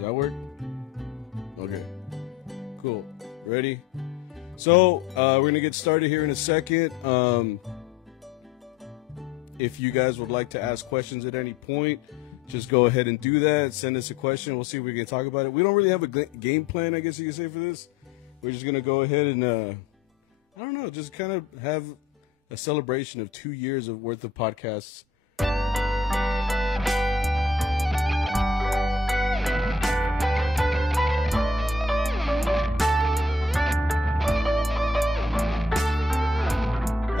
Does that work? Okay. Cool. Ready? So, we're going to get started here in a second. If you guys would like to ask questions at any point, just go ahead and do that. Send us a question. We'll see if we can talk about it. We don't really have a game plan, I guess you could say, for this. We're just going to go ahead and, I don't know, just kind of have a celebration of 2 years of worth of podcasts.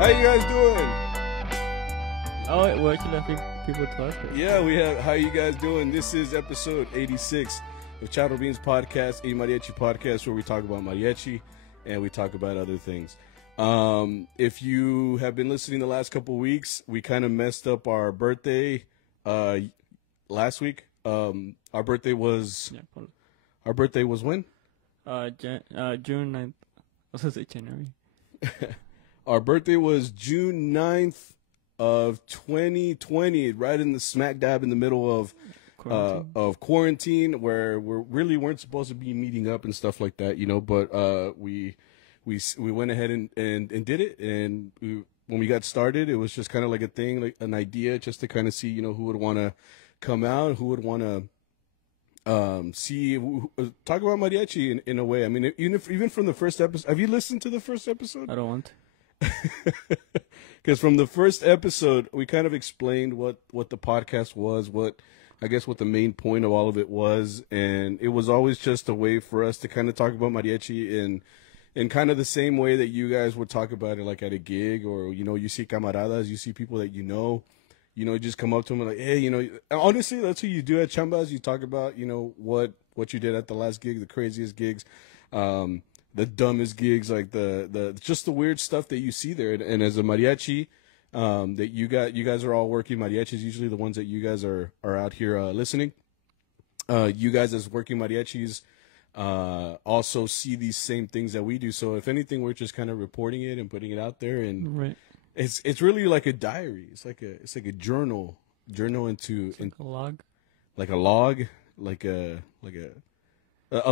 How you guys doing? Oh, we're actually having people to ask it. Yeah, we have. How you guys doing? This is episode 86 of CharroBeans Podcast, a Mariachi podcast where we talk about mariachi and we talk about other things. If you have been listening the last couple of weeks, we kind of messed up our birthday last week. Our birthday was when? June 9th. I was going to say January. Our birthday was June 9th of 2020, right in the smack dab in the middle of quarantine, where we really weren't supposed to be meeting up and stuff like that, you know. But we went ahead and did it, and when we got started, it was just kind of like a thing, like an idea, just to kind of see, you know, who would want to come out, who would want to talk about mariachi in a way. I mean, even from the first episode, have you listened to the first episode? I don't want to. Because from the first episode, we kind of explained what the podcast was, what the main point of all of it was, and it was always just a way for us to kind of talk about mariachi in kind of the same way that you guys would talk about it, like at a gig, or, you know, you see camaradas, you see people that you know, you just come up to them and like, hey, you know, honestly, that's what you do at chambas. You talk about, you know, what you did at the last gig, the craziest gigs, the dumbest gigs, like the just the weird stuff that you see there. And as a mariachi, that you guys are all working mariachis, usually the ones that you guys are out here listening. You guys as working mariachis also see these same things that we do. So if anything, we're just kind of reporting it and putting it out there, and Right. It's really like a diary. It's like a journal into Like a log. like a log, like a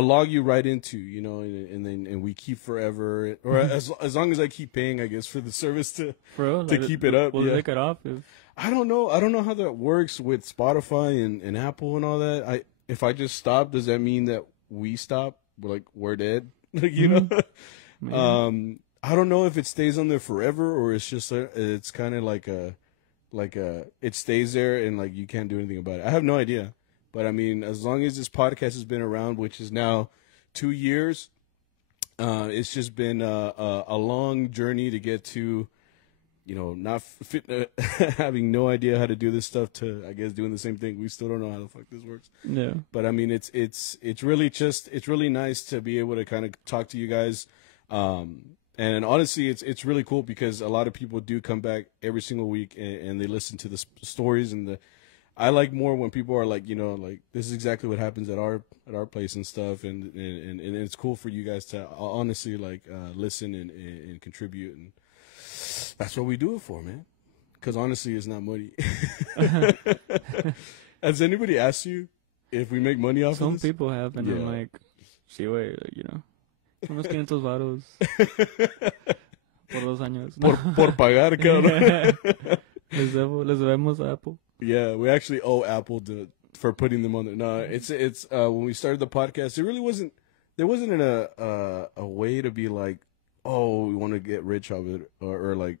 log you write into, you know, and we keep forever, or as long as I keep paying, I guess, for the service to keep it up. Will Yeah. they cut off? I don't know how that works with Spotify and Apple and all that. If I just stop, does that mean that we stop? We're dead? Like, you know? I don't know if it stays on there forever, or it's just it's kind of like it stays there and like you can't do anything about it. I have no idea. But I mean, as long as this podcast has been around, which is now 2 years, it's just been a long journey to get to, you know, not having no idea how to do this stuff to, I guess, doing the same thing. We still don't know how the fuck this works. Yeah. But I mean, it's really nice to be able to kind of talk to you guys. And honestly, it's really cool because a lot of people do come back every single week and they listen to the stories, and I like more when people are like, you know, like, this is exactly what happens at our place and stuff, and it's cool for you guys to honestly like listen and contribute, and that's what we do it for, man. Because honestly, it's not money. Has anybody asked you if we make money off of this? Some people have, and I'm like, sí, güey, like, you know, unos 500 varos por 2 años. Por pagar, cabrón. Les debemos a Apple. Yeah, we actually owe Apple for putting them on there. No, it's when we started the podcast, there wasn't a way to be like, oh, we want to get rich off it, or like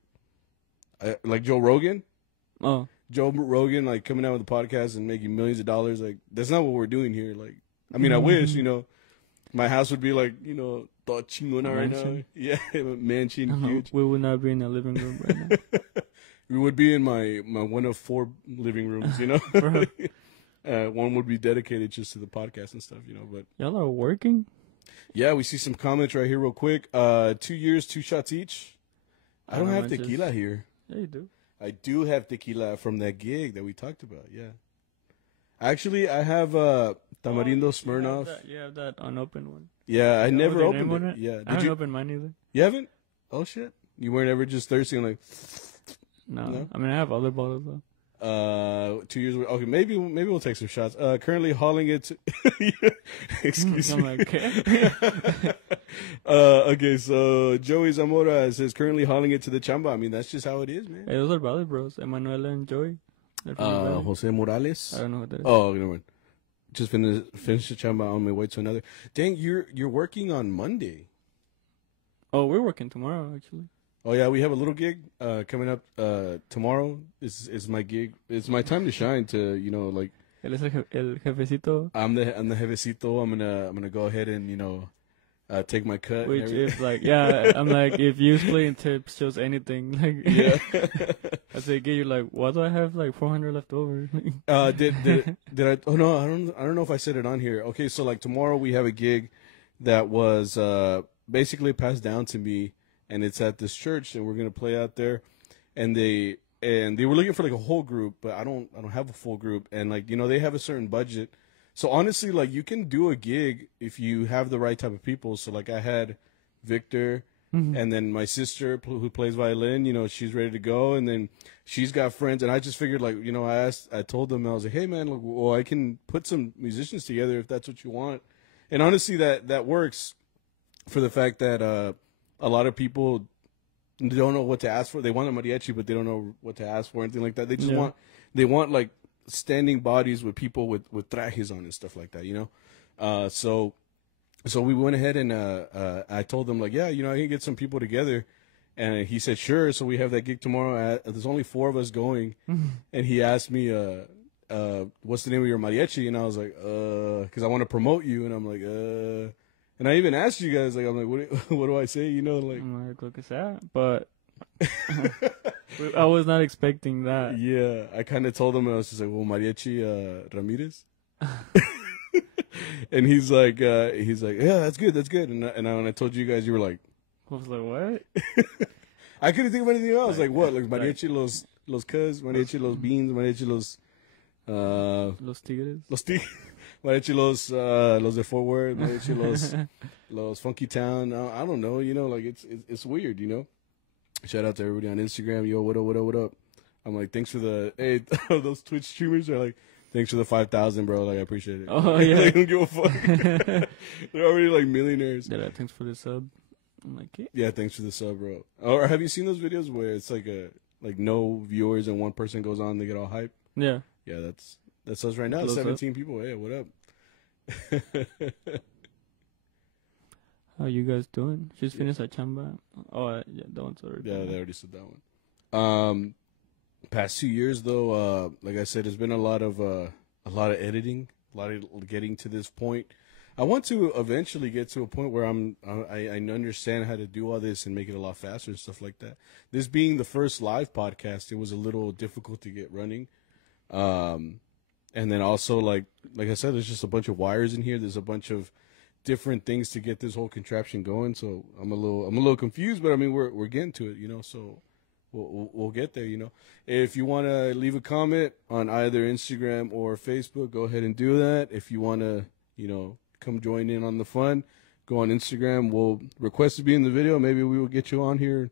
Joe Rogan. Oh, Joe Rogan, like, coming out with a podcast and making millions of dollars. Like, that's not what we're doing here. Like, I mean, I wish, you know, my house would be like, you know, todo chingona right now. Yeah, mansion, huge. We would not be in a living room right now. We would be in my one of 4 living rooms, you know. One would be dedicated just to the podcast and stuff, you know. But y'all are working? Yeah, we see some comments right here real quick. 2 years, 2 shots each. I don't have tequila here. Yeah, you do. I do have tequila from that gig that we talked about, yeah. Actually, I have Tamarindo Smirnoff. You have that unopened one. Yeah, I never opened it. Yeah, I haven't opened mine either. You haven't? Oh, shit. You weren't ever just thirsty and like... No. I mean, I have other bottles, though. 2 years. Okay, maybe we'll take some shots. Currently hauling it to excuse me. Okay. Okay, so Joey Zamora says currently hauling it to the chamba. I mean, that's just how it is, man. Hey, those are brothers, bros. Emanuela and Joey. Jose Morales. I don't know what that is. Oh, never mind. Just finish the chamba on my way to another. Dang, you're working on Monday. Oh, we're working tomorrow, actually. Oh yeah, we have a little gig coming up tomorrow. Is my gig. It's my time to shine. To like. Él es el jefecito. I'm the jefecito. I'm gonna go ahead and take my cut. Which if like I'm like if you splitting tips shows anything like yeah. I say you're like why do I have like 400 left over? Did I? Oh no, I don't know if I said it on here. Okay, so like tomorrow we have a gig that was basically passed down to me. And it's at this church, and we're gonna play out there. And they were looking for like a whole group, but I don't have a full group. And like they have a certain budget. So honestly, like you can do a gig if you have the right type of people. So like I had Victor, and then my sister who plays violin. She's ready to go, and then she's got friends. And I just figured like I told them I was like, hey man, look, well I can put some musicians together if that's what you want. And honestly, that works for the fact that. A lot of people don't know what to ask for. They want a mariachi, but they don't know what to ask for, anything like that. They just want like standing bodies with people with trajes on and stuff like that, So we went ahead and I told them like, I can get some people together, and he said sure. So we have that gig tomorrow. There's only 4 of us going, and he asked me, what's the name of your mariachi? And I was like, because I want to promote you, and I'm like, And I even asked you guys, like, I'm like, what do I say? Like, I'm like, look at that. But I was not expecting that. Yeah, I kind of told him, I was just like, well, Mariachi Ramirez. And he's like, yeah, that's good. And when I told you guys, you were like, I was like, what? I couldn't think of anything else. Like what? Like Mariachi los cuz, Mariachi los beans, Mariachi Los tigres. Mariachi los de Forward, Mariachi los Funky Town. I don't know, like it's weird, Shout out to everybody on Instagram. Yo, what up? I'm like, thanks for hey, those Twitch streamers are like, thanks for the 5,000, bro. Like, I appreciate it. Oh, yeah. They don't give a fuck. They're already like millionaires. Yeah, thanks for the sub. I'm like, yeah, thanks for the sub, bro. Or have you seen those videos where it's like no viewers and one person goes on, they get all hype? Yeah. Yeah, that's us right now. 17 people. Hey, what up? How you guys doing? Just finished at chamba. Oh, yeah, that one's already. Yeah, they already said that one. Past 2 years though, like I said, there's been a lot of editing, a lot of getting to this point. I want to eventually get to a point where I understand how to do all this and make it a lot faster and stuff like that. This being the first live podcast, it was a little difficult to get running. And then also like I said, there's just a bunch of wires in here. There's a bunch of different things to get this whole contraption going. So I'm a little confused, but I mean we're getting to it, So we'll get there, If you want to leave a comment on either Instagram or Facebook, go ahead and do that. If you want to, come join in on the fun, go on Instagram. We'll request to be in the video. Maybe we will get you on here.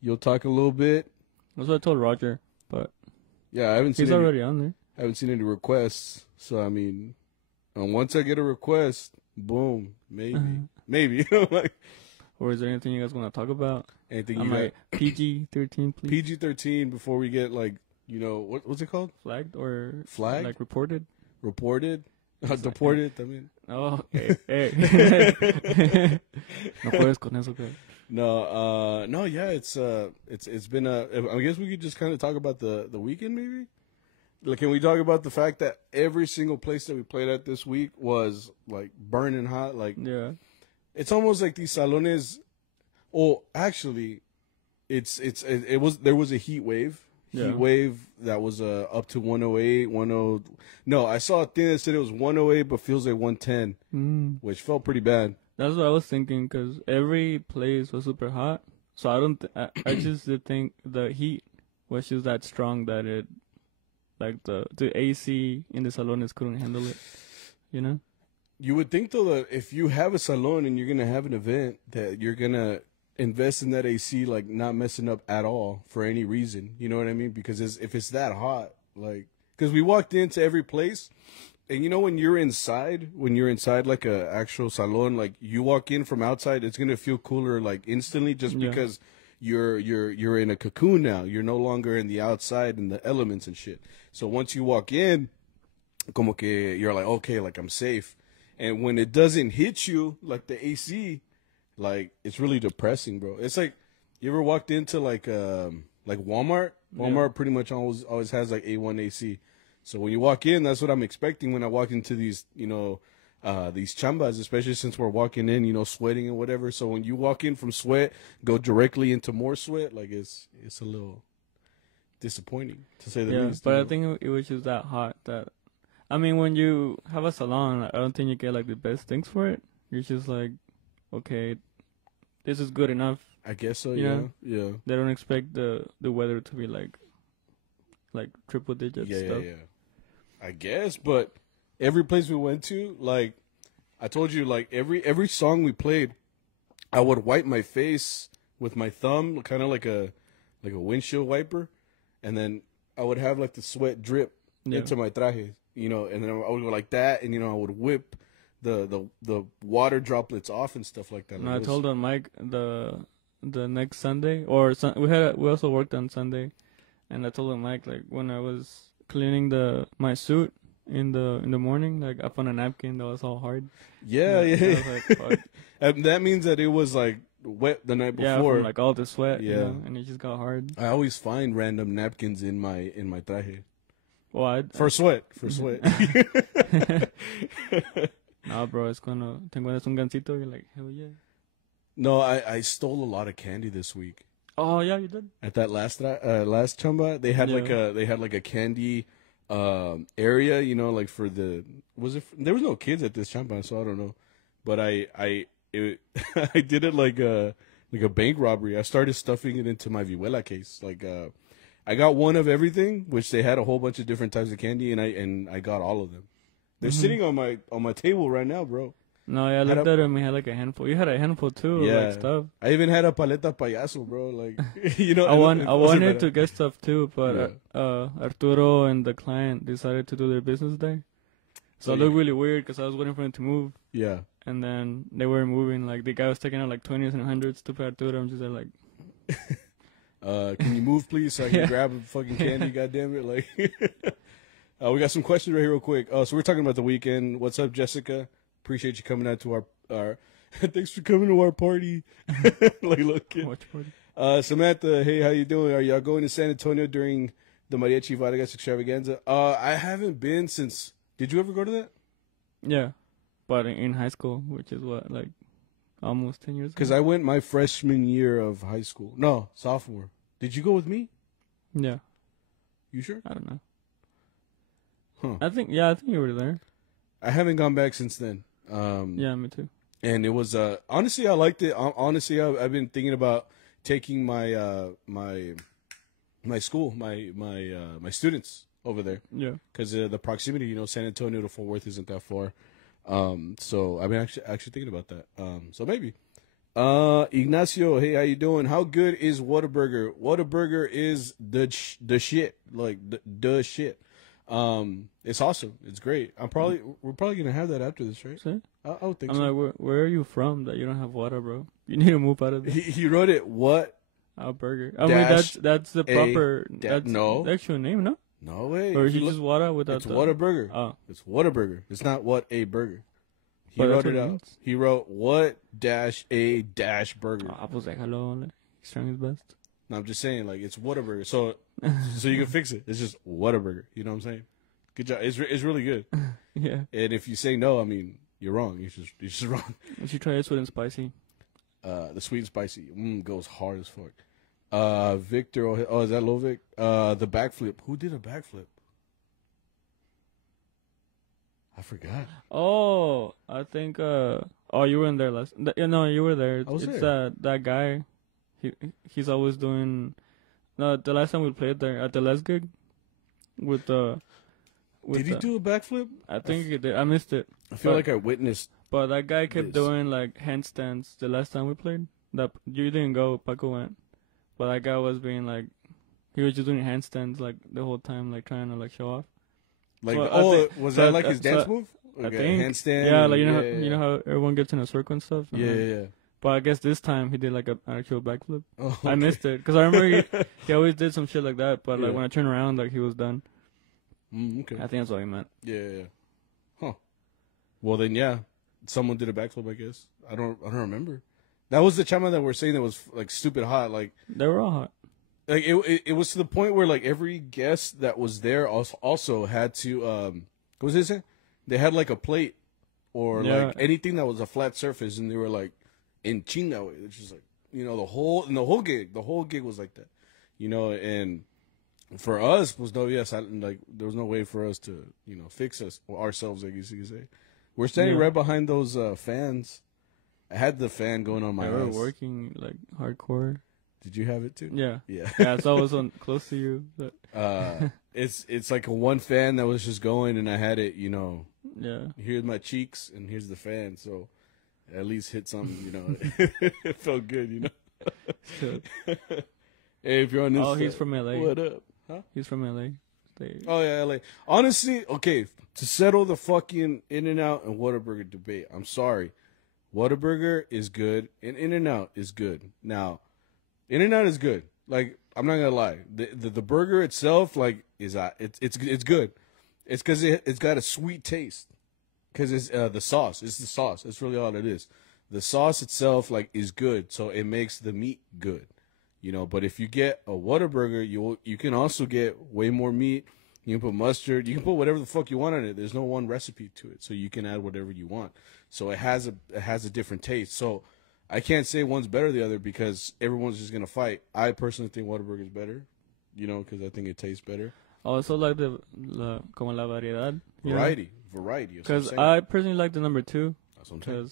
You'll talk a little bit. That's what I told Roger, but yeah, I haven't seen. He's already on there. I haven't seen any requests, so I mean, once I get a request, boom, maybe. Like, or is there anything you guys want to talk about? Anything I'm like PG-13, please. PG-13 before we get like, what's it called? Flagged or flagged? Like reported? Reported? Deported, I mean. Oh, hey. No puedes con eso, güey. No, yeah, it's been I guess we could just kind of talk about the weekend maybe. Like, can we talk about the fact that every single place that we played at this week was like burning hot? Like, yeah, it's almost like these salones. Oh, actually, there was a heat wave. Yeah. Heat wave that was up to 108, 10. No, I saw a thing that said it was 108, but feels like 110, which felt pretty bad. That's what I was thinking, because every place was super hot. So I just did think the heat was just that strong that it, like the AC in the salones couldn't handle it, You would think though that if you have a salon and you're gonna have an event, that you're gonna invest in that AC, like not messing up at all for any reason. You know what I mean? Because if it's that hot, Like, because we walked into every place, and you know when you're inside like a actual salon, like you walk in from outside, it's gonna feel cooler like instantly, just because you're in a cocoon now. You're no longer in the outside and the elements and shit. So once you walk in, como que you're like, okay, like I'm safe. And when it doesn't hit you, like the AC, like it's really depressing, bro. It's like, you ever walked into like Walmart? Walmart pretty much always has like A1 AC. So when you walk in, that's what I'm expecting when I walk into these, these chambas, especially since we're walking in, sweating and whatever. So when you walk in from sweat, go directly into more sweat, like it's a little disappointing, to say the least. But I think it was just that hot that, I mean, when you have a salon, I don't think you get like the best things for it. You're just like, okay, this is good enough. I guess so, yeah. They don't expect the weather to be like triple digits stuff. Yeah. I guess, but every place we went to, like I told you, like every song we played, I would wipe my face with my thumb, kind of like a windshield wiper, and then I would have like the sweat drip into my traje, and then I would go like that, and I would whip the water droplets off and stuff like that. No, I told on Mike the next Sunday, we also worked on Sunday, and I told him, Mike, like when I was cleaning my suit in the morning, like up on a napkin that was all hard. Yeah. I was like, fuck. And that means that it was like wet the night before. Yeah, from like all the sweat. Yeah, and it just got hard. I always find random napkins in my traje. Well, for sweat. No, bro, it's gonna. Te encuentras un gansito, you're like, hell yeah. No, I stole a lot of candy this week. Oh yeah, you did. At that last chamba, they had like a candy area, like for there was no kids at this chamba, so I don't know. But I did it like a bank robbery. I started stuffing it into my vihuela case. Like I got one of everything, which they had a whole bunch of different types of candy, and I got all of them. They're sitting on my table right now, bro. No, yeah, I looked at him. He had like a handful. You had a handful too, like stuff. I even had a paleta payaso, bro. Like, I wanted to get stuff too, but Arturo and the client decided to do their business day. So it looked really weird because I was waiting for them to move. Yeah. And then they weren't moving. Like the guy was taking out like 20s and 100s to Arturo. I'm just like, can you move, please, so I can grab a fucking candy? Goddamn it! Like, we got some questions right here, real quick. So we're talking about the weekend. What's up, Jessica? Appreciate you coming out to our thanks for coming to our party. Like, look, kid. Watch party. Samantha, hey, how you doing? Are y'all going to San Antonio during the Mariachi Vargas extravaganza? I haven't been since. Did you ever go to that? Yeah, but in high school, which is what, like almost 10 years ago. Because I went my freshman year of high school. No, sophomore. Did you go with me? Yeah. You sure? I don't know. Huh. I think you were there. I haven't gone back since then. Yeah, me too. And it was honestly, I liked it. Honestly, I've been thinking about taking my my school, my students over there. Yeah, because the proximity, San Antonio to Fort Worth isn't that far. So I've been actually thinking about that. So maybe. Ignacio, hey, how you doing? How good is Whataburger? Whataburger is the shit, like the shit. It's awesome. It's great. We're probably gonna have that after this, right? See? I would think I'm so. like, where are you from that you don't have water, bro? You need to move out of there. He wrote it. What? Our burger. I mean, that's the proper. That's the actual name, no? No way. Or he just water without. It's Whataburger. Oh, it's Whataburger. It's not what a burger. He wrote it out. He wrote what dash a dash burger. Oh, pues déjalo. He's trying his best. No, I'm just saying, like, it's Whataburger. So you can fix it. It's just Whataburger. You know what I'm saying? Good job. It's really good. Yeah. And if you say no, I mean, you're wrong. You're just wrong. You should try it sweet and spicy. The sweet and spicy goes hard as fuck. Victor, is that Lovic? The backflip. Who did a backflip? I forgot. Oh, I think. You were in there last. No, you were there. I was it's there. That guy. He's always doing. No, the last time we played there at the last gig, with the. Did he do a backflip? I think he did. I missed it. I feel like I witnessed. But that guy kept doing like handstands the last time we played. That you didn't go, Paco went. But that guy was being like, he was just doing handstands like the whole time, like trying to like show off. Like, So was that like his dance move? I Like a think handstand. Yeah, like you know how everyone gets in a circle and stuff. And Yeah. But I guess this time he did like an actual backflip. Oh, okay. I missed it because I remember he always did some shit like that. But like when I turned around, like he was done. Okay. I think that's what he meant. Yeah. Huh. Well then, yeah, someone did a backflip. I guess I don't remember. That was the chama that we're saying that was like stupid hot. Like they were all hot. Like it was to the point where like every guest that was there also had to what was it saying? They had like a plate or like anything that was a flat surface, and they were like in chinga way. It's just like the whole gig was like that, and for us was like there was no way for us to fix ourselves, I guess you could say. We're standing right behind those fans. I had the fan going on my They eyes. were working like hardcore. Did you have it too? Yeah. Yeah. So I was on close to you. But it's like a one fan that was just going, and I had it. Yeah. Here's my cheeks, and here's the fan. So at least hit something. It felt good. Hey, if you're on this, he's from LA. What up? Huh? He's from LA. Oh yeah, LA. Honestly, okay. To settle the fucking In-N-Out and Whataburger debate, I'm sorry. Whataburger is good, and In-N-Out is good. Now, In-N-Out is good. Like, I'm not gonna lie, the burger itself, like, it's good. It's because it's got a sweet taste. Because it's the sauce. It's the sauce. That's really all it is. The sauce itself, like, is good, so it makes the meat good. But if you get a Whataburger, you can also get way more meat. You can put mustard. You can put whatever the fuck you want on it. There's no one recipe to it, so you can add whatever you want. So it has a different taste. So I can't say one's better than the other because everyone's just gonna fight. I personally think Whataburger is better, because I think it tastes better. I also like como la variedad. Variety. Because I personally like the number 2. That's what I'm saying.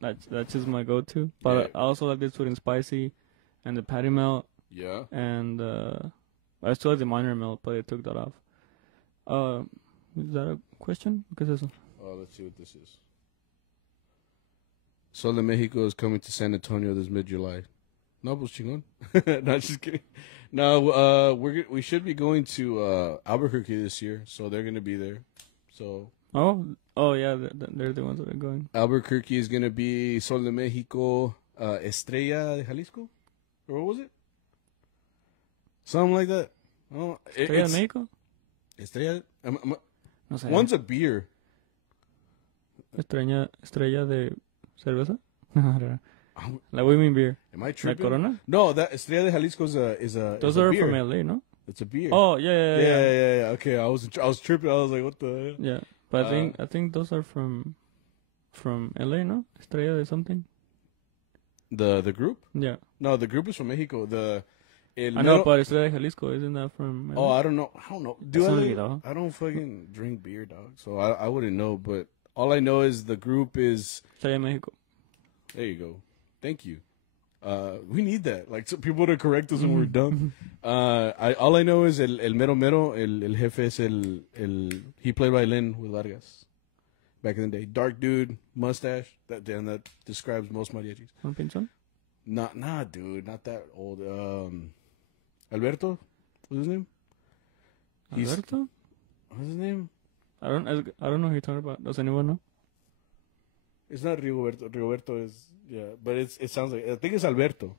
Because that's just my go-to. But I also like the sweet and spicy, and the patty melt. Yeah. And I still like the minor melt, but I took that off. Is that a question? Let's see what this is. Sol de Mexico is coming to San Antonio this mid-July. No, pues chingón. No, just kidding. No, we should be going to Albuquerque this year, so they're going to be there. So. Oh yeah, they're the ones that are going. Albuquerque is going to be Sol de Mexico, Estrella de Jalisco, or what was it? Something like that. Oh, Estrella de Mexico. Estrella. No sé. One's a beer. Estrella de cerveza. Like women beer. Am I tripping? La Corona? No, that Estrella de Jalisco is a. Those are from LA, no? It's a beer. Oh yeah. Okay, I was tripping. I was like, what the? Yeah, but I think those are from LA, no? Estrella de something. The group? Yeah. No, the group is from Mexico. I know, but Estrella de Jalisco isn't that from? LA? Oh, I don't know. I don't fucking drink beer, dog. So I wouldn't know. But all I know is the group is Estrella de Mexico. There you go. Thank you. We need that. Like, so people to correct us when we're dumb. All I know is el mero mero, el jefe es he played violin with Vargas back in the day. Dark dude, mustache. That describes most mariachis. ¿Un pinzón? Nah, dude, not that old. Alberto, what's his name? Alberto? What's his name? I don't know who you're talking about. Does anyone know? It's not Rigoberto. Rigoberto is, but it sounds like, I think it's Alberto.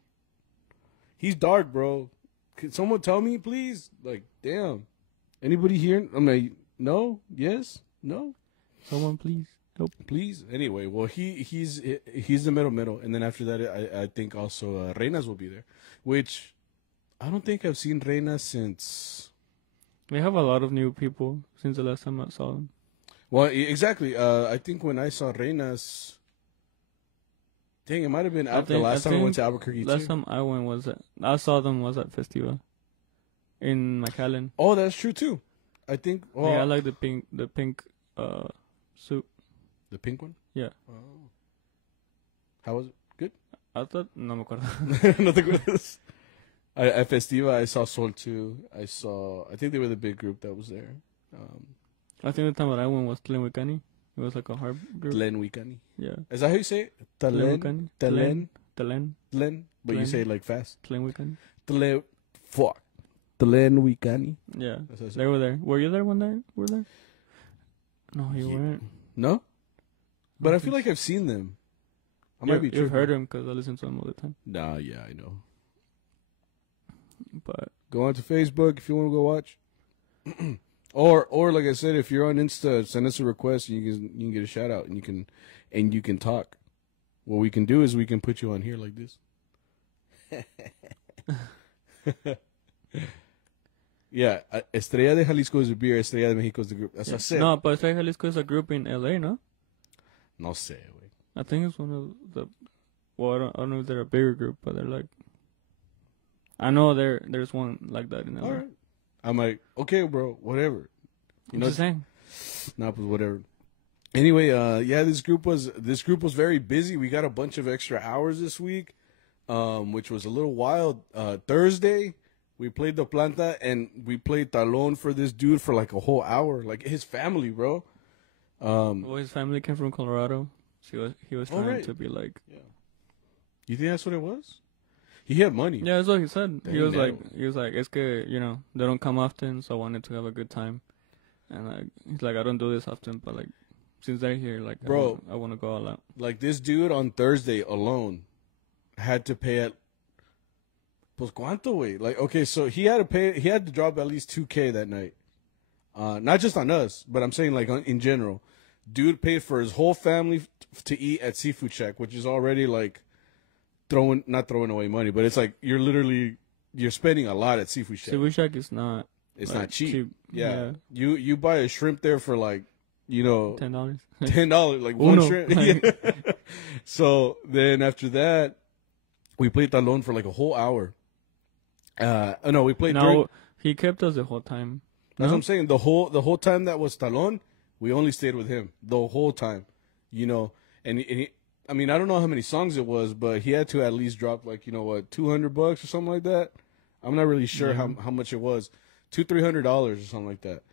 He's dark, bro. Can someone tell me, please? Like, damn. Anybody here? I'm like, no? Yes? No? Someone, please. Help. Please. Anyway, well, he's the middle. And then after that, I think also Reinas will be there. Which, I don't think I've seen Reinas since... We have a lot of new people since the last time I saw them. Well, exactly. I think when I saw Reinas, it might have been after the last time I went to Albuquerque. Last time I saw them was at Festival in McAllen. Oh, that's true too. I think. Well, I like the pink suit. The pink one. Yeah. Oh. How was it? Good. I thought no me acuerdo. Nothing with this. At Festiva, I saw Sol too. I think they were the big group that was there. I think the time that I went was Tlenwicani. It was like a hard group. Tlenwicani. Yeah. Is that how you say it? Tlen. Tlen. But you say it like fast. Tlenwicani. Fuck. Wicani. Yeah, they were there. Were you there when they were there? No, you weren't. No? But I feel like I've seen them. I might be tripping. You've heard them because I listen to them all the time. Nah, yeah, I know. But go on to Facebook if you want to go watch. or like I said, if you're on Insta, send us a request and you can get a shout out and you can talk. What we can do is we can put you on here like this. Yeah, Estrella de Jalisco is a beer, Estrella de Mexico is the group. That's what I said. No, but Estrella de Jalisco is a group in LA, no? No sé, güey. I think it's one of the. Well, I don't know if they're a bigger group, but they're like. I know there's one like that in LA. All right. I'm like, okay, bro, whatever. You know what I'm saying? Nah, but whatever. Anyway, yeah, this group was very busy. We got a bunch of extra hours this week, which was a little wild. Thursday, we played the Planta, and we played Talon for this dude for like a whole hour. Like his family, bro. Well, his family came from Colorado. So he was trying to be like. Yeah. You think that's what it was? He had money. Yeah, that's what he said. Dang, he was like, it's good, they don't come often, so I wanted to have a good time. And like, he's like, I don't do this often, but like, since they're here, like, bro, I want to go all out. Like this dude on Thursday alone had to pay at. Pues cuánto, güey? Like, okay, so he had to drop at least $2,000 that night. Not just on us, but I'm saying like in general. Dude paid for his whole family to eat at Seafood Shack, which is already like not throwing away money, but it's like you're spending a lot at Seafood Shack. Seafood Shack is not. It's not cheap. Yeah. You buy a shrimp there for like, $10. $10, like one shrimp. Yeah. So then after that, we played Talon for like a whole hour. No, we played. No, he kept us the whole time. That's what I'm saying. The whole time that was Talon, we only stayed with him the whole time, And he, I mean, I don't know how many songs it was, but he had to at least drop like $200 or something like that. I'm not really sure how much it was, $200-300 or something like that.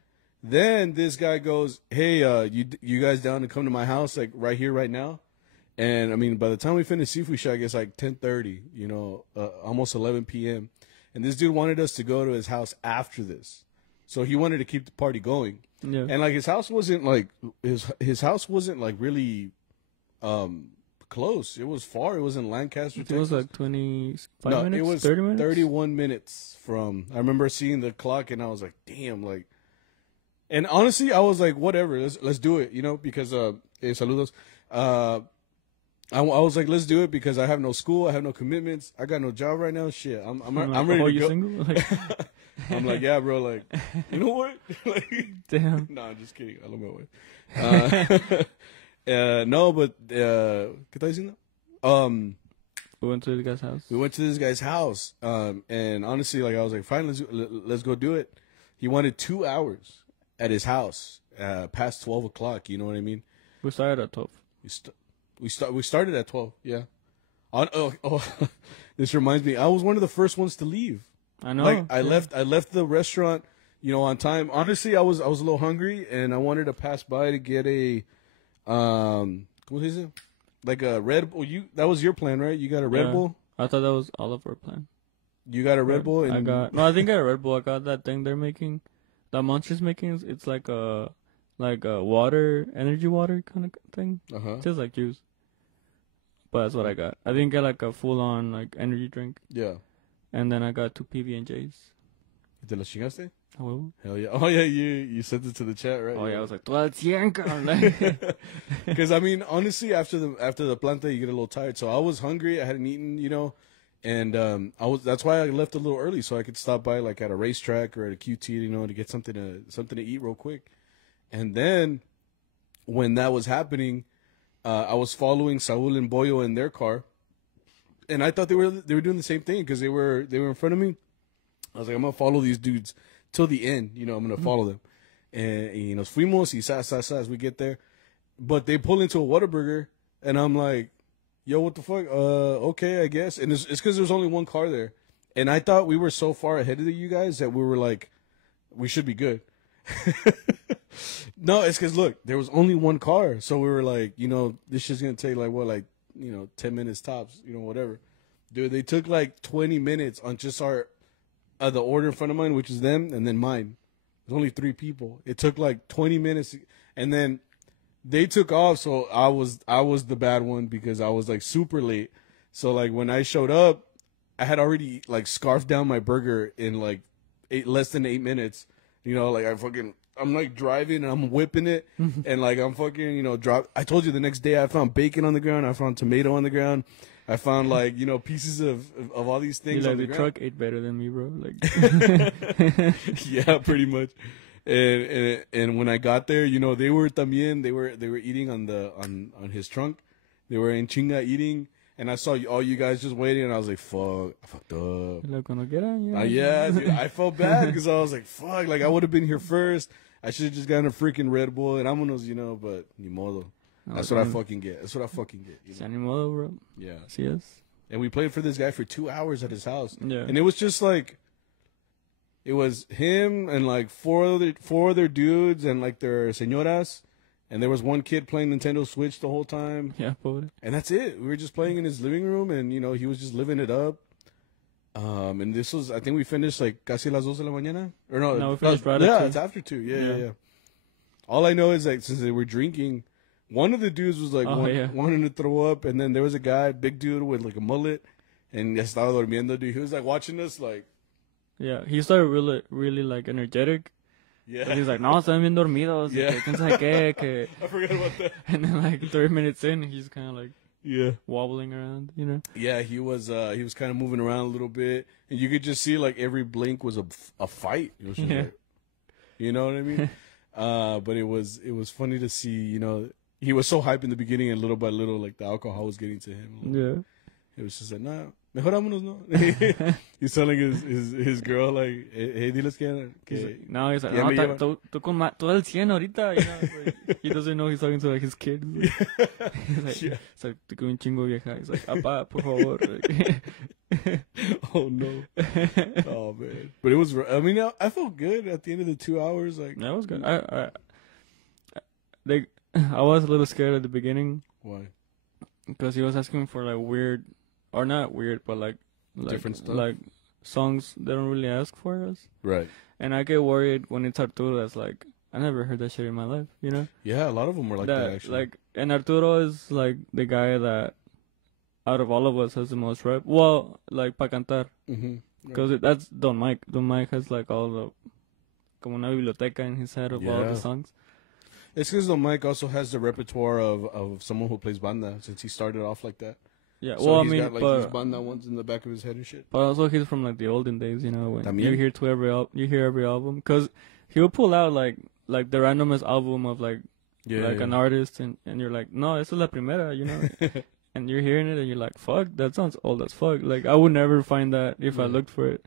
Then this guy goes, "Hey, you guys down to come to my house like right here, right now?" And I mean, by the time we finished Seafood Shack, it's like 10:30, almost 11 p.m. And this dude wanted us to go to his house after this, so he wanted to keep the party going. Yeah. And like his house wasn't like really close. It was far. It was in Lancaster, Texas. It was like 25 minutes. It was 30 minutes. 31 minutes from. I remember seeing the clock and I was like, damn, like. And honestly, I was like, whatever, let's do it, because saludos. I was like, let's do it because I have no school, I have no commitments, I got no job right now. Shit, I'm ready to go. Single? I'm like, yeah, bro. Like, you know what? Like, damn. No, I'm just kidding. I love my wife. No, but ¿qué estás diciendo? We went to this guy's house. And honestly, like I was like, fine, let's go do it. He wanted 2 hours at his house, past 12 o'clock. You know what I mean? We started at 12. We started at 12. Yeah. This reminds me. I was one of the first ones to leave. I know. Like I left the restaurant, on time. Honestly, I was a little hungry and I wanted to pass by to get a what is it? Like a Red Bull. That was your plan, right? You got a Red Bull? I thought that was all of our plan. You got a Red Bull? And I think I got a Red Bull. I got that thing they're making. That Monster's making. It's like a water, energy water kind of thing. It tastes like juice. But that's what I got. I didn't get like a full on like energy drink. Yeah. And then I got 2 PB&Js. ¿Te los chingaste? Oh, hell yeah. Oh yeah, you sent it to the chat, right? Oh yeah, I was like, 12 Because I mean, honestly, after the planta, you get a little tired. So I was hungry. I hadn't eaten, and that's why I left a little early so I could stop by like at a racetrack or at a QT, to get something to eat real quick. And then when that was happening, I was following Saul and Boyo in their car, and I thought they were doing the same thing because they were in front of me. I was like, I'm gonna follow these dudes till the end. I'm gonna follow them, and fuimos y as we get there, but they pull into a Whataburger, and I'm like, yo, what the fuck? Okay, I guess. And it's because there's only one car there, and I thought we were so far ahead of you guys that we were like, we should be good. No, it's because look, there was only one car, so we were like, this shit's gonna take like 10 minutes tops, whatever. Dude, they took like 20 minutes on just our the order in front of mine, which is them, and then mine. There's only 3 people. It took like 20 minutes, and then they took off. So I was the bad one because I was like super late. So like when I showed up, I had already like scarfed down my burger in like less than 8 minutes. You know, like I'm like driving and I'm whipping it, and like I'm fucking, you know, I told you the next day I found bacon on the ground, I found tomato on the ground, I found like, you know, pieces of all these things. Like on the truck ate better than me, bro. Like, yeah, pretty much. And when I got there, you know, they were eating on his trunk. They were in chinga eating. And I saw all you guys just waiting, and I was like, fuck, I fucked up. Yeah, dude, I felt bad because I was like, fuck, like I would have been here first. I should have just gotten a freaking Red Bull and vámonos, you know, but ni modo. That's what I fucking get. That's what I fucking get. You know? Ni modo, bro. Yeah. Yes. And we played for this guy for 2 hours at his house. Yeah. And it was just like, it was him and like four other dudes and like their señoras. And there was one kid playing Nintendo Switch the whole time. Yeah, pobre. And that's it. We were just playing in his living room, and, you know, he was just living it up. And this was, I think we finished like casi las 2 de la mañana. Or no, we finished right yeah, at 2. it's after 2. Yeah. All I know is, like, since they were drinking, one of the dudes was like wanting to throw up, and then there was a guy, big dude with like a mullet, and ya estaba durmiendo, dude. He was like watching us, like. Yeah, he started really like energetic. Yeah. He's like, no, están bien dormidos. Yeah. I forgot about that. And then like 30 minutes in, he's kind of like wobbling around, you know? Yeah, he was kind of moving around a little bit, and you could just see like every blink was a fight. It was just like, you know what I mean? But it was funny to see, you know, he was so hyped in the beginning, and little by little, like the alcohol was getting to him. Yeah. It was just like, nah, mejor vámonos, no. He's telling his girl, like, hey, diles que no, he's like, no, tú con todo el 100 ahorita, you know? Like, he doesn't know he's talking to like his kids. He's like, it's like, te un chingo vieja. He's like, apá, por favor. Oh no. Oh man. But it was, I mean, I felt good at the end of the 2 hours. Like, that was good. I was a little scared at the beginning. Why? Because he was asking for like weird, or not weird, but like different stuff, like songs they don't really ask for us. Right. And I get worried when it's Arturo. That's like, I never heard that shit in my life, you know? Yeah, a lot of them were like that actually. Like, and Arturo is like the guy that out of all of us has the most rep. Well, like pa cantar, because that's Don Mike. Don Mike has like all the, como una biblioteca in his head of all the songs. It's because Don Mike also has the repertoire of someone who plays banda, since he started off like that. Yeah, so well, he's I mean, got like these banda ones in the back of his head and shit. But also he's from like the olden days, you know, when También. you hear every album, because he would pull out like the randomest album of like an artist, and you're like, no, esa es la primera, you know, and you're hearing it and you're like, fuck, that sounds old as fuck. Like I would never find that if I looked for it,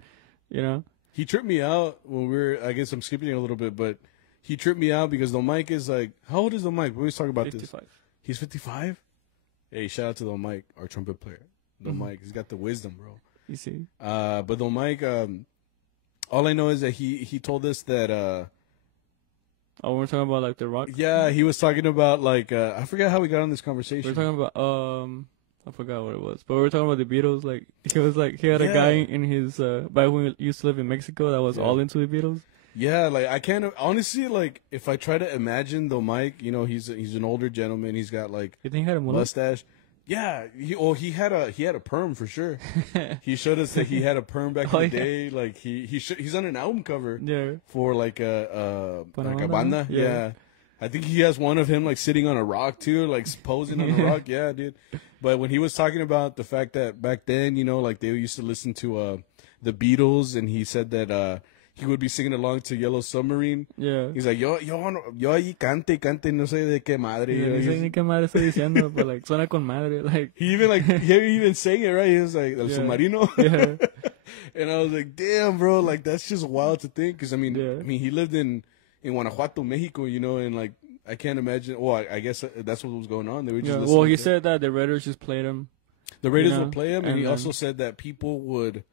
you know. He tripped me out when I guess I'm skipping a little bit, but he tripped me out because Don Mike is like, how old is Don Mike? We always talk about 55. This. He's 55? Hey, shout out to Don Mike, our trumpet player. Don Mike, he's got the wisdom, bro. You see? But Don Mike, all I know is that he told us that. We're talking about like the rock. Yeah, he was talking about like I forgot how we got on this conversation. We're talking about I forgot what it was, but we were talking about the Beatles. Like he was like he had a guy in his back when we used to live in Mexico that was all into the Beatles. Yeah, like I can't honestly, like if I try to imagine Don Mike, you know, he's an older gentleman. He's got like you think he had a mustache. Yeah, he had a perm for sure. He showed us that he had a perm back in the day. Like he's on an album cover for like a banda. Yeah. I think he has one of him like sitting on a rock too, like posing on a rock. Yeah, dude. But when he was talking about the fact that back then, you know, like they used to listen to the Beatles, and he said that he would be singing along to Yellow Submarine. Yeah. He's like, yo ahí cante, no sé de qué madre. Yeah, no sé ni qué madre estoy diciendo, but like, suena con madre. Like, he even sang it, right? He was like, El Submarino. Yeah. And I was like, damn, bro, like, that's just wild to think. Cause I mean, he lived in Guanajuato, Mexico, you know, and like, I can't imagine. Well, I guess that's what was going on. They were just listening. Well, he said that the Raiders just played him. The Raiders would play him, and he also said that people would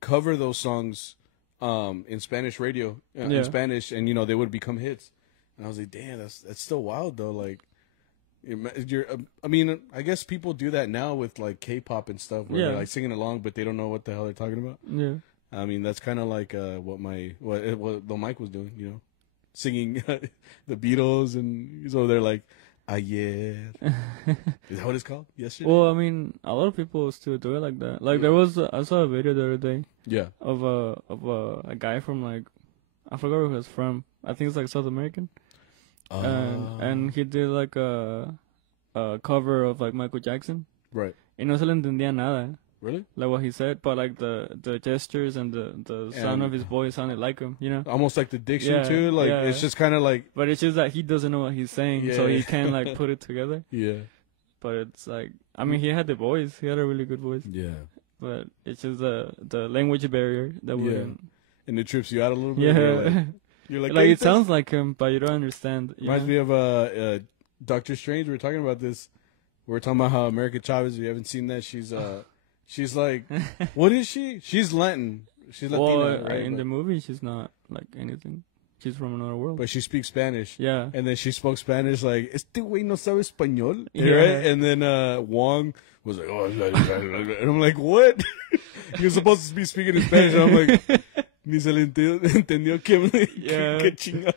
cover those songs in Spanish radio, in Spanish, and you know they would become hits. And I was like, damn, that's still wild though. Like, I mean, I guess people do that now with like K-pop and stuff, where they're like singing along, but they don't know what the hell they're talking about. Yeah. I mean, that's kind of like what the Mike was doing, you know, singing the Beatles, and so they're like, ayer. Is that what it's called? Yesterday? Well, I mean, a lot of people still do it like that. Like there was, I saw a video the other day. Yeah. Of a guy from like, I forgot where he was from. I think it's like South American. And he did like a cover of like Michael Jackson. Right. Y no se le entendía nada. Really? Like what he said, but like the gestures and the sound of his voice sounded like him, you know? Almost like the diction too. Like it's just kind of like. But it's just that he doesn't know what he's saying, so he can't like put it together. Yeah. But it's like, I mean, he had the voice. He had a really good voice. Yeah. But it's just the language barrier that wouldn't. And it trips you out a little bit. Yeah. You're like like it sounds like him, but you don't understand. Reminds me of Doctor Strange. We were talking about this. We were talking about how America Chavez. If you haven't seen that, she's like, what is she? She's Latin. She's Latina, right? In the movie, she's not like anything. She's from another world. But she speaks Spanish. Yeah. And then she spoke Spanish like, este güey no sabe español. Yeah. Right? And then Wong was like, oh, and I'm like, what? You're supposed to be speaking in Spanish. And I'm like, ni se le entendió que chingados.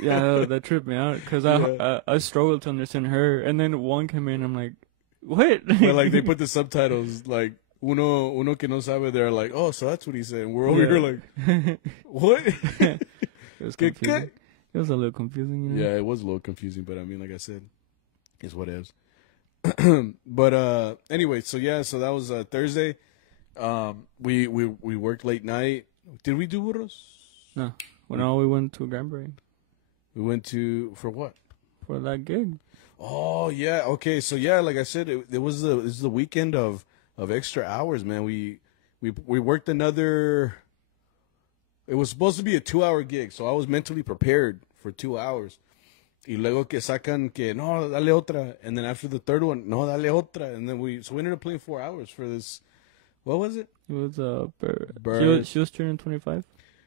Yeah, that tripped me out because I struggled to understand her. And then Wong came in, I'm like, what? But like they put the subtitles like, uno que no sabe, they're like, oh, so that's what he said. And we're over here like, what? It was confusing. It was a little confusing. You know? Yeah, it was a little confusing, but I mean, like I said, it's what is. But anyway, so that was Thursday. We worked late night. Did we do burros? No. Well, we went to Granbury. We went to for what? For that gig. Oh yeah, okay. So yeah, like I said, it was the weekend of extra hours, man. We worked another. It was supposed to be a 2-hour gig, so I was mentally prepared for 2 hours. Y luego que sacan que no, dale otra, and then after the third one, no, dale otra, and then we ended up playing 4 hours for this. What was it? It was she was turning 25.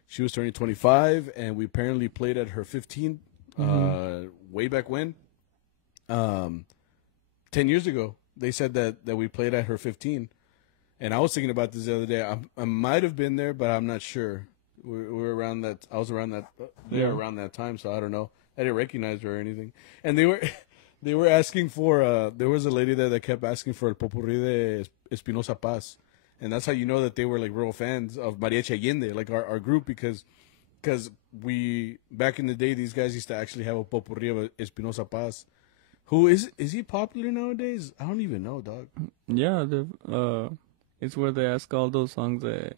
She was turning 25, and we apparently played at her 15. Way back when, 10 years ago, they said that we played at her 15, and I was thinking about this the other day. I might have been there, but I'm not sure. We were around that. I was around that around that time, so I don't know. I didn't recognize her or anything. And they were asking for. There was a lady there that kept asking for el popurrí de Espinosa Paz, and that's how you know that they were like real fans of Mariachi Allende, like our group, because we back in the day, these guys used to actually have a popurrí of Espinosa Paz. Who is he popular nowadays? I don't even know, dog. Yeah, it's where they ask all those songs that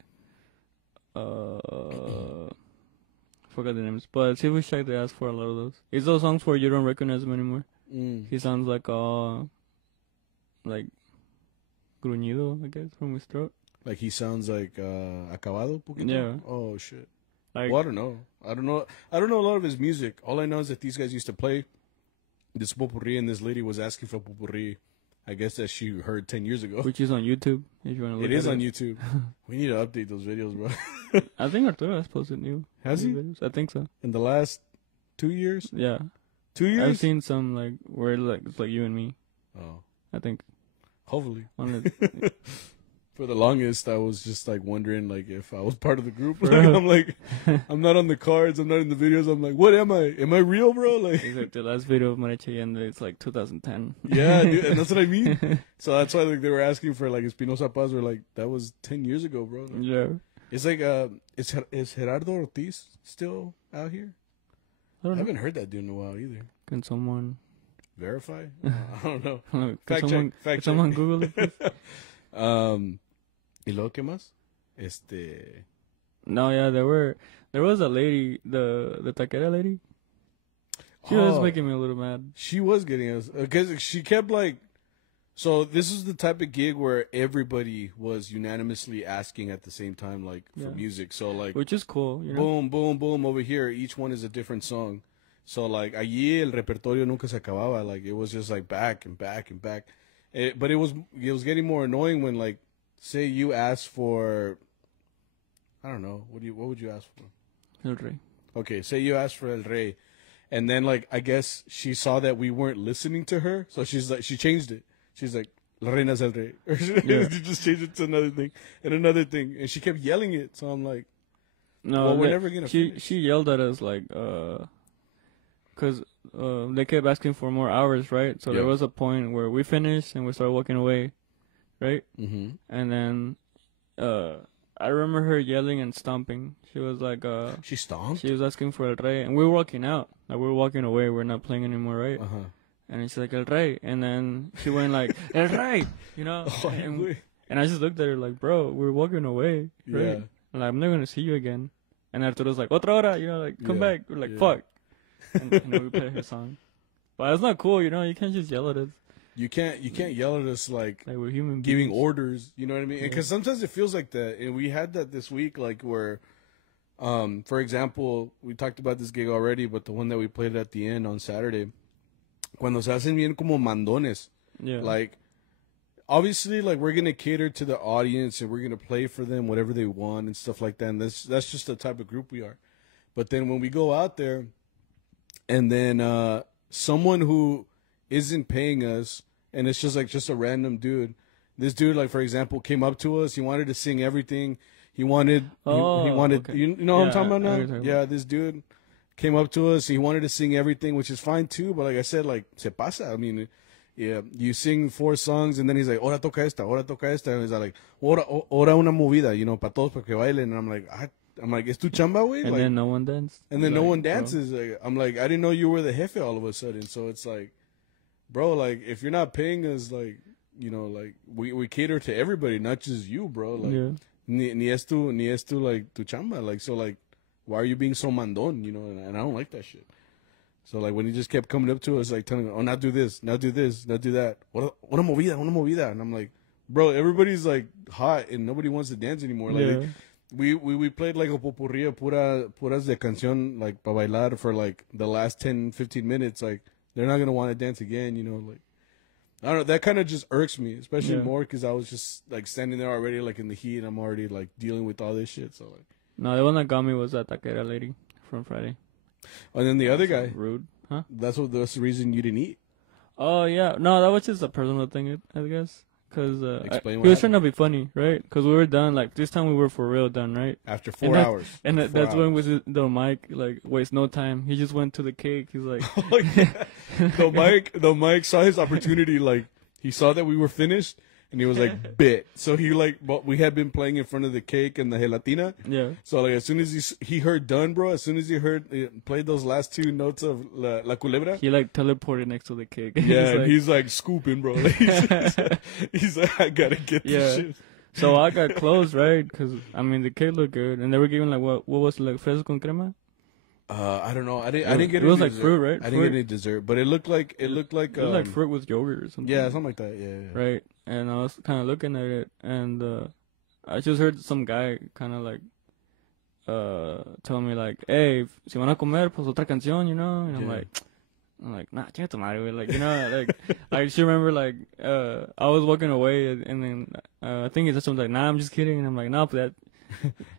forgot the names, but see which check they ask for a lot of those. It's those songs where you don't recognize him anymore. He sounds like like gruñido, I guess, from his throat. Like he sounds like acabado, poquito? Yeah. Oh shit. Like, well, I don't know a lot of his music. All I know is that these guys used to play this popurrí, and this lady was asking for popurrí, I guess, that she heard 10 years ago. Which is on YouTube, if you want to look at it. It is on YouTube. We need to update those videos, bro. I think Arturo has posted new. Has he? Videos. I think so. In the last 2 years? Yeah. 2 years? I've seen some, like, where it's like you and me. Oh. I think. Hopefully. For the longest, I was just like wondering like if I was part of the group. Like, I'm like, I'm not on the cards. I'm not in the videos. I'm like, what am I? Am I real, bro? Like the last video of Mariachi, and it's like 2010. Yeah, dude, and that's what I mean. So that's why like they were asking for like Espinosa Paz. We're like, that was 10 years ago, bro. Like, yeah. It's like, is Gerardo Ortiz still out here? I haven't heard that dude in a while either. Can someone verify? I don't know. Fact check. Someone Google it, please. ¿Y luego qué más? No, yeah, there was a lady, the taquera lady. She was making me a little mad. She was getting us, because she kept like, so this is the type of gig where everybody was unanimously asking at the same time, like, for music. So like, which is cool, you know? Boom, boom, boom, over here. Each one is a different song. So like, allí el repertorio nunca se acababa. Like, it was just like back and back and back. But it was getting more annoying when like, say you ask for, I don't know, what would you ask for? El Rey. Okay, say you asked for El Rey, and then like I guess she saw that we weren't listening to her, so she's like, she changed it. She's like La Reina's el Rey. Or you just change it to another thing and another thing. And she kept yelling it. So I'm like, No, well, we're never going to finish. She yelled at us like, because they kept asking for more hours, right? So there was a point where we finished and we started walking away, right? Mm-hmm. And then I remember her yelling and stomping. She was like, she stomped? She was asking for El Rey. And we were walking out. Like, we were walking away. We're not playing anymore, right? Uh-huh. And she's like, El Rey. And then she went like, El Rey, you know? Oh, and I just looked at her like, bro, we're walking away, right? Yeah. And like, I'm not going to see you again. And Arturo's like, otra hora, you know, like, come back. We're like, fuck. And we play her song. But it's not cool, you know? You can't just yell at us. You can't yell at us like we're human beings. Giving orders, you know what I mean? Because sometimes it feels like that. And we had that this week, like where, for example, we talked about this gig already, but the one that we played at the end on Saturday, cuando se hacen bien como mandones. Yeah. Like, obviously, like, we're going to cater to the audience and we're going to play for them whatever they want and stuff like that. And that's just the type of group we are. But then when we go out there and then someone who isn't paying us and it's just a random dude, this dude, like, for example, came up to us. He wanted to sing everything. He wanted, okay. you know what I'm talking about now? Yeah, this dude came up to us. He wanted to sing everything, which is fine too. But like I said, like, se pasa. I mean, yeah, you sing 4 songs, and then he's like, ahora toca esta, and he's like, ahora una movida, you know, para todos, para que bailen. And I'm like, es tu chamba, güey? And like, then no one danced. And then no one dances. Like, I'm like, I didn't know you were the jefe all of a sudden. So it's like, bro, like, if you're not paying us, like, you know, like, we cater to everybody, not just you, bro. Like, ni es tu, like, tu chamba. Like, so, like, why are you being so mandon, you know? And I don't like that shit. So, like, when he just kept coming up to us, like, telling, oh, not do this, not do this, not do that. Una movida. And I'm like, bro, everybody's, like, hot and nobody wants to dance anymore. Like, we played, like, a popurrí puras de canción, like, pa bailar for, like, the last 10, 15 minutes. Like, they're not going to want to dance again, you know? Like, I don't know. That kind of just irks me, especially more because I was just, like, standing there already, like, in the heat. And I'm already, like, dealing with all this shit. So, like. No, the one that got me was that taquera lady from Friday. And then the other guy. Rude, huh? That's the reason you didn't eat. Oh, yeah. No, that was just a personal thing, I guess. Because he was happened. trying to be funny, right? Because we were done. Like, this time we were for real done, right? After 4 hours. And that's when with the mic, like, waste no time. He just went to the cake. He's like... Oh, yeah. The mic saw his opportunity. Like, he saw that we were finished. And he was like, bit. So he like, we had been playing in front of the cake and the gelatina. Yeah. So like, as soon as he heard done, bro, as soon as he played those last 2 notes of La Culebra. He like teleported next to the cake. Yeah, he's like scooping, bro. Like, he's like, I gotta get this shit. So I got close, right? Because, I mean, the cake looked good. And they were giving like, what was it, like fresco con crema? I don't know. I didn't get it. It was like dessert. Fruit, right? I didn't get any dessert, but it looked like like fruit with yogurt or something. Yeah, something like that. Yeah. Right. And I was kind of looking at it, and I just heard some guy kind of like tell me like, "Hey, si van a comer, pues otra canción," you know. And I'm like, nah, chinga tu madre, like, you know, like I just remember like I was walking away, and then I think he said something like, "Nah, I'm just kidding," and I'm like, "Nah, that."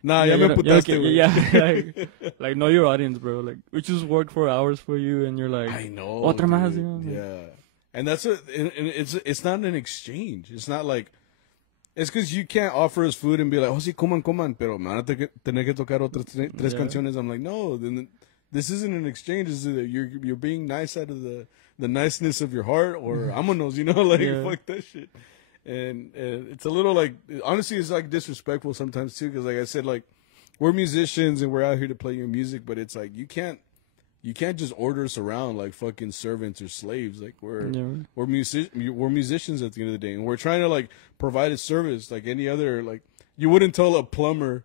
Nah, ya me putaste, yeah, like know your audience, bro. Like, we just worked 4 hours for you, and you're like, I know, otra más, you know? Yeah, and that's and it's not an exchange. It's not like it's because you can't offer us food and be like, oh, sí, coman, pero me van a tener que tocar otras 3 canciones. I'm like, no, then this isn't an exchange. This is you're being nice out of the niceness of your heart, or vámonos, you know, like fuck that shit. And it's a little like, honestly, it's like disrespectful sometimes too, because like I said, like we're musicians and we're out here to play your music, but it's like you can't just order us around like fucking servants or slaves. Like we're musicians at the end of the day, and we're trying to like provide a service like any other. Like you wouldn't tell a plumber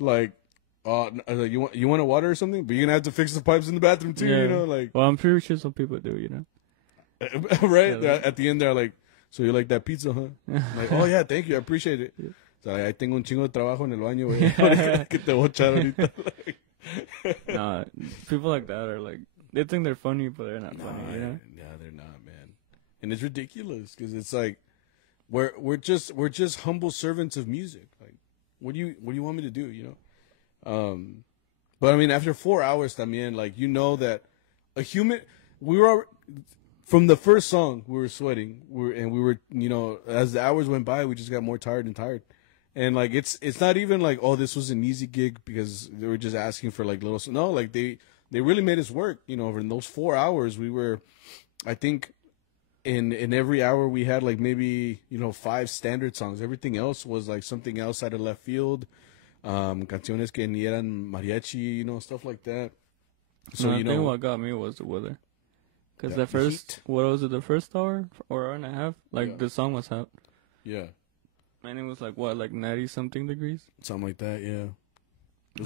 like, you want a water or something, but you're gonna have to fix the pipes in the bathroom too. You know, like. Well, I'm pretty sure some people do. You know, right? Yeah, at the end, they're like. So you like that pizza, huh? I'm like, oh yeah, thank you, I appreciate it. Yeah. So I tengo un chingo de trabajo en el baño, güey. Que te voy a echar ahorita. Nah, people like that are like, they think they're funny, but they're not funny, you know? Yeah, they're not, man. And it's ridiculous because it's like, we're just humble servants of music. Like, what do you want me to do? You know? But I mean, after 4 hours, también, like, you know that a human, from the first song, we were sweating. We were, you know, as the hours went by, we just got more tired and tired. And like it's not even like, oh, this was an easy gig because they were just asking for like little. No, like they really made us work. You know, in those 4 hours, we were, I think, in every hour we had like maybe, you know, 5 standard songs. Everything else was like something else out of left field. Canciones que ni eran mariachi, you know, stuff like that. So I think what got me was the weather. Because the first, what was it, the first hour or hour and a half? Like, the song was out. Yeah. And it was like, what, like 90-something degrees? Something like that, yeah.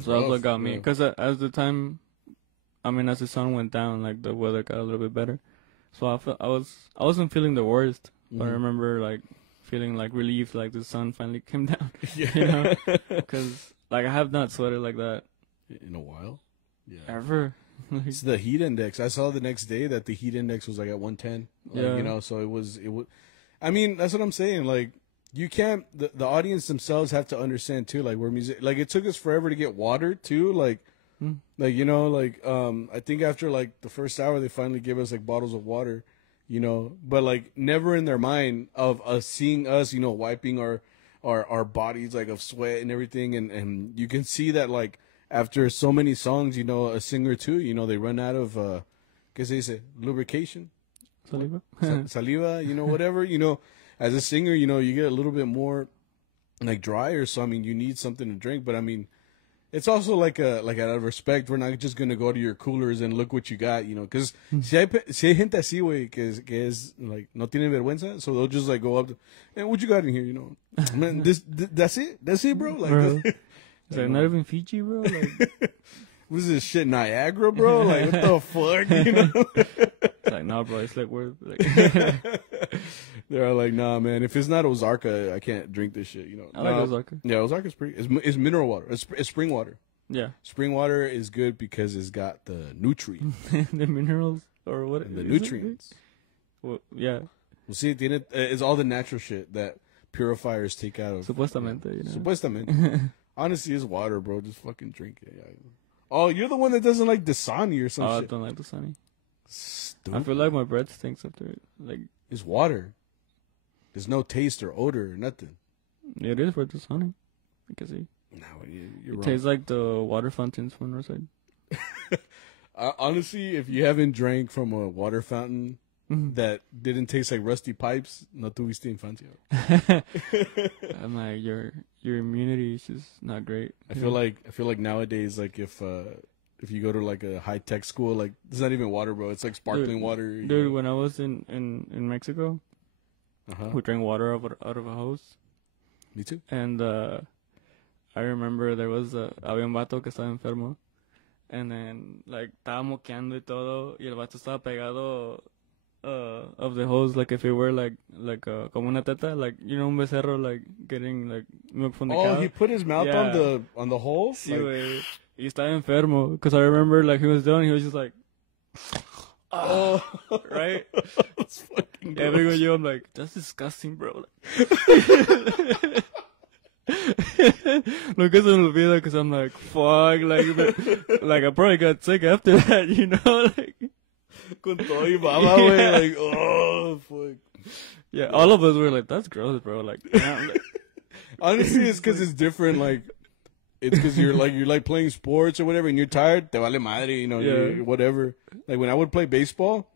So that's what got me. Because as the time, I mean, as the sun went down, like, the weather got a little bit better. So I wasn't feeling the worst. But I remember, like, feeling, like, relieved, like, the sun finally came down. Yeah. You know? Because, like, I have not sweated like that. In a while? Yeah. Ever. It's the heat index. I saw the next day that the heat index was like at 110. Like, yeah. You know, so it was. I mean, that's what I'm saying. Like, you can't. The audience themselves have to understand too. Like, we're music. Like, it took us forever to get water too. Like, you know, like I think after like the first hour, they finally gave us like bottles of water. You know, but like never in their mind of us seeing us, you know, wiping our bodies like of sweat and everything, and you can see that like. After so many songs, you know, a singer too, you know, they run out of, ¿qué se dice? Lubrication? Saliva? Saliva, you know, whatever. You know, as a singer, you know, you get a little bit more, like, drier. So, I mean, you need something to drink. But, I mean, it's also like out of respect, we're not just going to go to your coolers and look what you got, you know. Because si hay gente así, güey, que es, like, no tienen vergüenza. So, they'll just, like, go up to, hey, what you got in here, you know? Man, that's it? That's it, bro? Like, it's like not even Fiji, bro. Like, what is this shit, Niagara, bro? Like, what the fuck, you know? It's like, nah, bro. It's like we're like. They're like, nah, man. If it's not Ozarka, I can't drink this shit. You know. I like Ozarka. Yeah, Ozarka's pretty. It's mineral water. It's spring water. Yeah. Spring water is good because it's got the nutrients. The minerals or what? And the nutrients. Well, yeah. Well, see, it's all the natural shit that purifiers take out of. Supuestamente, you know. Supuestamente. Honestly, it's water, bro. Just fucking drink it. Yeah. Oh, you're the one that doesn't like Dasani or some shit. I don't like Dasani. Stupid. I feel like my breath stinks after it. Like, it's water. There's no taste or odor or nothing. It is for Dasani. I can see. No, you're wrong. It tastes like the water fountains from Northside. Honestly, if you haven't drank from a water fountain that didn't taste like rusty pipes, no tuviste infancia. I'm like, your immunity is just not great. I feel like nowadays, like if you go to like a high tech school, like it's not even water, bro. It's like sparkling water. Dude, when I was in Mexico, we drank water out of a hose. Me too. And I remember there was había un vato que estaba enfermo, and then like estaba moqueando y todo, y el vato estaba pegado of the hose, like if it were like como una teta, like, you know, un becerro, like getting like milk from the cow. Oh, he put his mouth on the hole. Sí, güey. Y estaba enfermo, because I remember like he was done, he was just like, oh, right. That's fucking gross. Every yo, I'm like, that's disgusting, bro. Nunca se me olvida, because I'm like, fuck, like I probably got sick after that, you know, like. Con todo y baba, güey, like, oh, fuck. Yeah, all of us were like, that's gross, bro. Like, honestly, it's because it's different. Like, it's because you're like playing sports or whatever, and you're tired. Te vale madre, you know, whatever. Like when I would play baseball,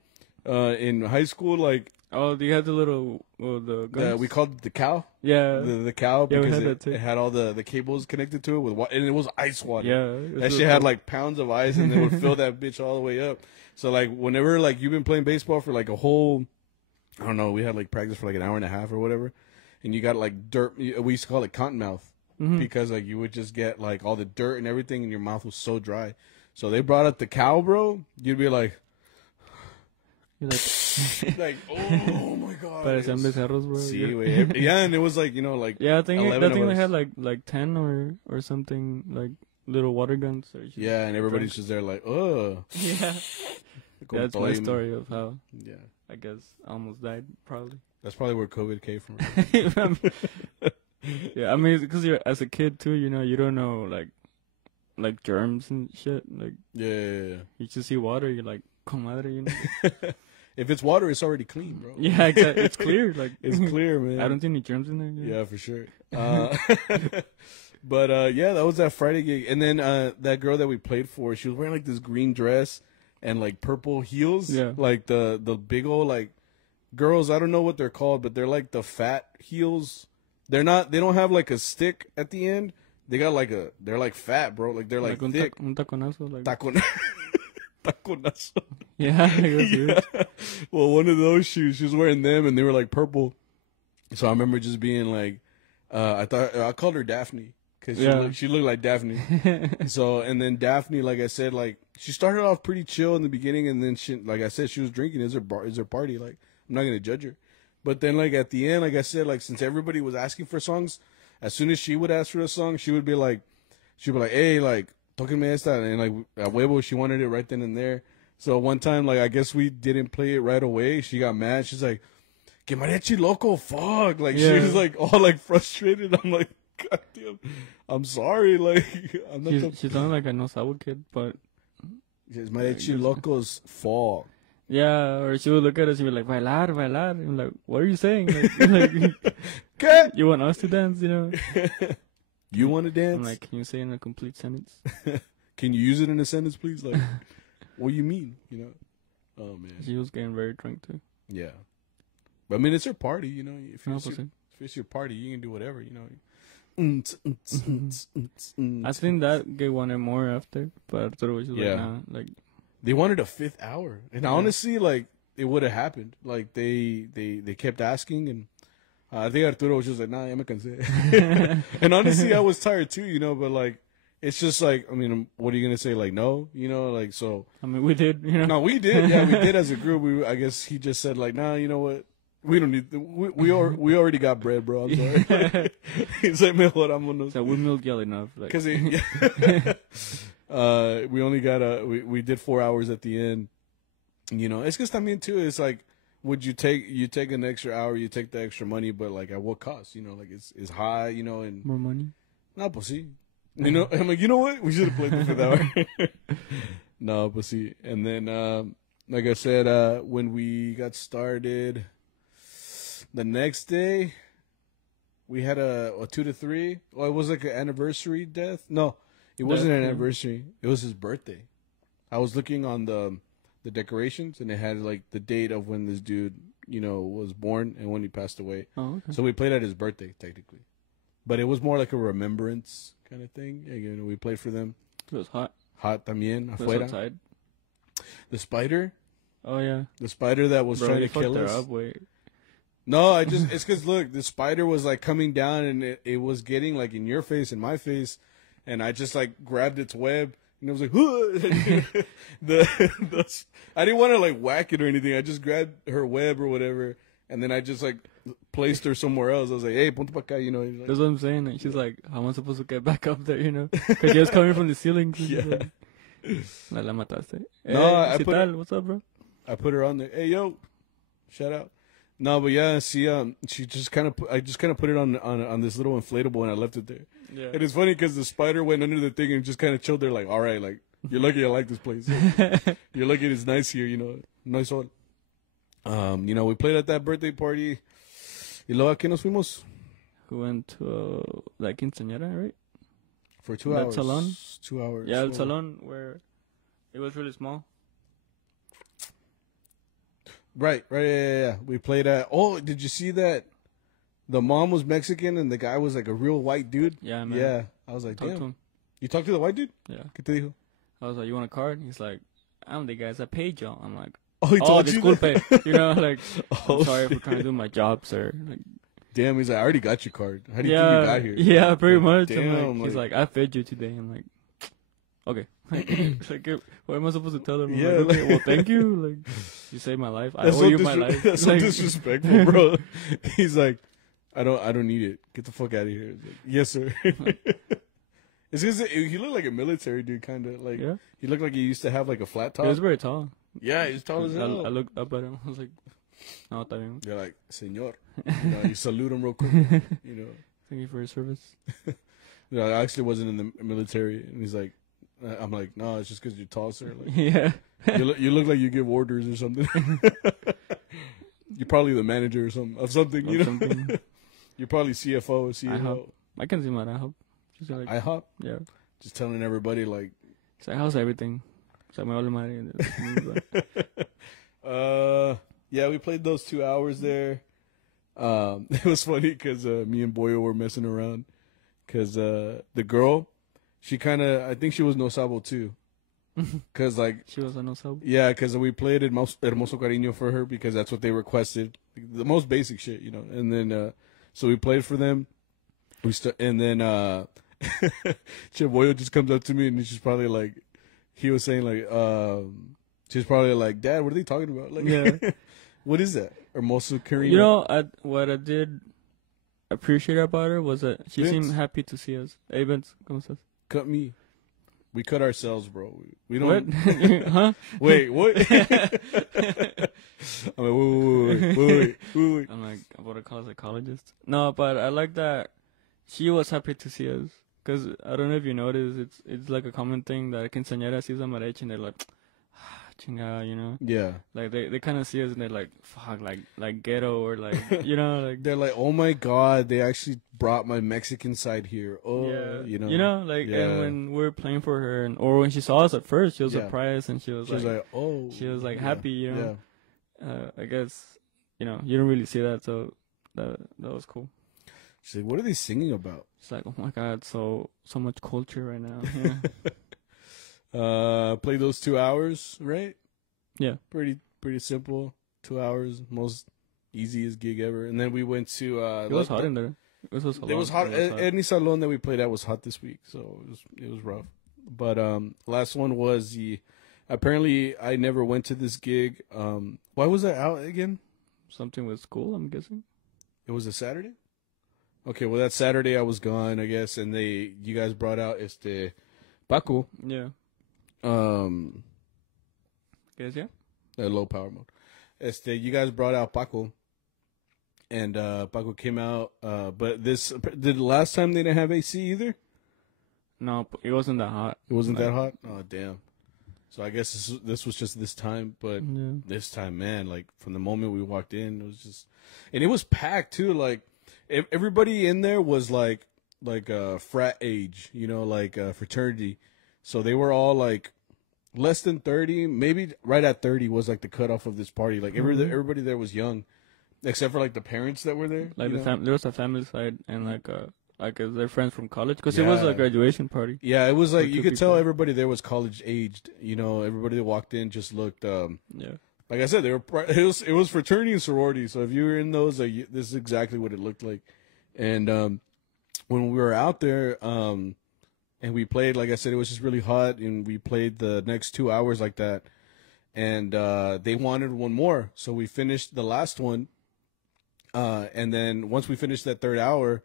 in high school, like. Oh, do you have the little the guns? We called it the cow. Yeah, the cow because it had all the cables connected to it with water, and it was ice water. Yeah, that shit had like pounds of ice, and they would fill that bitch all the way up. So like whenever like you've been playing baseball for like a whole, I don't know, we had like practice for like an hour and a half or whatever, and you got like dirt. We used to call it cotton mouth because like you would just get like all the dirt and everything, and your mouth was so dry. So they brought up the cow, bro. You'd be like. You're like, oh my god. Parecían becerros, bro. Sí, yeah, and it was like, you know, like. Yeah, I think they had like 10 or something, like little water guns. Yeah, and everybody's just there like, oh. Yeah. That's my story of how. Yeah. I guess I almost died, probably. That's probably where COVID came from. Yeah, I mean, because you're as a kid too, you know, you don't know like germs and shit. Like. Yeah. You just see water, you're like, comadre, you know. if it's water, it's already clean, bro. Yeah, exactly. It's clear. Like it's clear, man. I don't see any germs in there. Yeah, for sure. But yeah, that was that Friday gig, and then that girl that we played for, she was wearing like this green dress and like purple heels. Yeah. Like the big old like girls. I don't know what they're called, but they're like the fat heels. They don't have like a stick at the end. They got like they're like fat, bro. Like they're like thick. Un taconazo, like. Taconazo. Yeah, yeah. Well, one of those shoes, she was wearing them, and they were like purple. So I remember just being like, I called her Daphne because she looked like Daphne. So and then Daphne, like I said, like she started off pretty chill in the beginning, and then she, like I said, she was drinking. Is her party? Like I'm not gonna judge her, but then like at the end, like I said, like since everybody was asking for songs, as soon as she would ask for a song, she would be like, hey, like. Tóquenme esta, and like a huevo, she wanted it right then and there. So one time, like I guess we didn't play it right away. She got mad. She's like, "Que mariachi loco, fuck!" Like she was like all like frustrated. I'm like, God damn, I'm sorry. Like I'm not. She sounded like a no sabor kid, but it's mariachi locos fuck. Yeah, or she would look at us and be like, "Bailar, bailar." I'm like, "What are you saying?" Like, you want us to dance? You know. You want to dance? I'm like, can you say it in a complete sentence? Can you use it in a sentence, please? Like, what do you mean? You know? Oh man. She was getting very drunk too. Yeah, but I mean, it's her party. You know, if if it's your party, you can do whatever. You know. I think that gay wanted more after, but Arturo was just like, nah, like they wanted a 5th hour, and honestly, like it would have happened. Like they kept asking, and I think Arturo was just like, nah, ya me cansé. And honestly, I was tired too, you know, but like, it's just like, I mean, what are you going to say? Like, no, you know, like, so. I mean, we did, you know. No, we did. Yeah, we did as a group. I guess he just said like, nah, you know what? We don't need, we already got bread, bro. I'm sorry. He's like, mejor, vámonos. So we milk yell enough. Like. Cause we only got we did 4 hours at the end. You know, it's because también too, it's like, would you take an extra hour, you take the extra money, but like at what cost? You know, like it's high, you know, and more money. No, pues sí. You know, I'm like, you know what? We should have played the 5th hour. No, pues sí. And then, like I said, when we got started, the next day, we had a 2 to 3. Well, it was like an anniversary death. No, it wasn't an anniversary. It was his birthday. I was looking on the decorations, and it had like the date of when this dude, you know, was born and when he passed away. Oh, okay. So we played at his birthday, technically, but it was more like a remembrance kind of thing. You know, we played for them. It was hot. Hot también It was afuera. outside. The spider. Oh yeah. The spider that was trying to kill us. Up, wait. No, it's because look, the spider was like coming down, and it was getting like in your face and my face, and I just like grabbed its web. And it was like, I didn't want to like whack it or anything. I just grabbed her web or whatever, and then I just like placed her somewhere else. I was like, hey, ponte pa acá, you know. Like, that's what I'm saying. And she's like, how am I supposed to get back up there, you know? Because she was coming from the ceiling. Yeah. Like, la mataste. No, hey, what's up, bro? I put her on there. Hey, yo, shout out. No, but yeah, she just kind of I just kind of put it on this little inflatable, and I left it there. Yeah. And it's funny because the spider went under the thing and just kind of chilled there, like, all right, like, you're lucky I like this place. You're lucky it's nice here, you know, nice one. You know, we played at that birthday party. Y luego, ¿a qué nos fuimos? We went to la quinceañera, right? For 2 hours. Salon? 2 hours. Yeah, el salon where it was really small. Right, yeah. We played at, did you see that? The mom was Mexican and the guy was like a real white dude. Yeah, man. Yeah. I was like, damn. You talked to the white dude? Yeah. ¿Qué te dijo? I was like, you want a card? He's like, I'm the guys that paid y'all. I'm like, he told you disculpe. You know, like, I'm sorry for trying to do my job, sir. Like, damn, he's like, I already got your card. How do you think you got here? Yeah, pretty much. Damn, he's like, I fed you today. I'm like, okay. Like, what am I supposed to tell him? Yeah, like, okay, well, thank you. Like, you saved my life. I owe you my life. That's so disrespectful, bro. He's like, I don't need it. Get the fuck out of here. Like, yes, sir. It's because he looked like a military dude, kind of. Like, he looked like he used to have like a flat top. He was very tall. Yeah, he's tall as hell. I looked up at him. I was like, no, está bien. They're like, señor. You know, you salute him real quick. You know. Thank you for your service. No, I actually wasn't in the military. And he's like, I'm like, no, it's just because you're tall, sir. Like, Yeah. you look like you give orders or something. You're probably the manager or something. You know, Something. you're probably CFO or CEO. IHOP. I can see my IHOP. Just like, IHOP. yeah. Just telling everybody like, It's like, how's everything? It's like my almighty. Yeah, we played those 2 hours there. It was funny because me and Boyo were messing around because the girl, she kind of, I think she was no sabo too. Because like She was a no sub. yeah, because we played Hermoso Cariño for her because that's what they requested, the most basic shit, you know. And then so we played for them. And then Boyo just comes up to me and she's probably like, he was saying like, she's probably like, Dad, what are they talking about? Like, Yeah. what is that? Hermoso Cariño. You know, what I did appreciate about her was that she Vince. seemed happy to see us. Hey, Vince, ¿cómo estás? Cut me. We cut ourselves, bro. We What? don't. Huh? Wait, what? I'm like, wait. I'm like, I'm about to call a psychologist. No, but I like that she was happy to see us. Because I don't know if you noticed, it's like a common thing that quinceañera sees a mariachi and they're like, chingada, you know? Yeah. Like, they kind of see us and they're like, fuck, like ghetto or like, you know, like. They're like, oh my God, they actually brought my Mexican side here. Oh, Yeah, you know. like, Yeah. and when we were playing for her, or when she saw us at first, she was Yeah. surprised and she was like, oh. she was like yeah, happy, you know. I guess, you know, you don't really see that, so that was cool. She's like, what are they singing about? It's like, oh my God, so much culture right now. Yeah. Played those 2 hours, right? Yeah. Pretty simple. 2 hours, most easiest gig ever. And then we went to. It was hot in there. It was hot. Any salon that we played at was hot this week, so it was rough. But last one was the. Apparently, I never went to this gig. Why was I out again? Something with school, I'm guessing. It was a Saturday. Okay, well that Saturday I was gone, I guess, and you guys brought out Paco. Yeah. Guess yeah. Low power mode. You guys brought out Paco, and Paco came out. But the last time they didn't have AC either. No, it wasn't that hot. It wasn't that hot. Oh damn. So I guess this was just this time, but Yeah. this time, man, like from the moment we walked in, it was just, and it was packed too. Like everybody in there was like frat age, you know, like fraternity. So they were all like less than 30, maybe right at 30 was like the cutoff of this party. Like everybody there was young, except for like the parents that were there. Like there was a family side and like their friends from college because it Yeah. was a graduation party. Yeah, it was like For you two could tell people. everybody there was college aged. You know, everybody that walked in just looked. Yeah. Like I said, it was fraternity and sorority. So if you were in those, this is exactly what it looked like. And when we were out there, and we played, like I said, it was just really hot, and we played the next 2 hours like that. And they wanted one more, so we finished the last one. And then once we finished that third hour,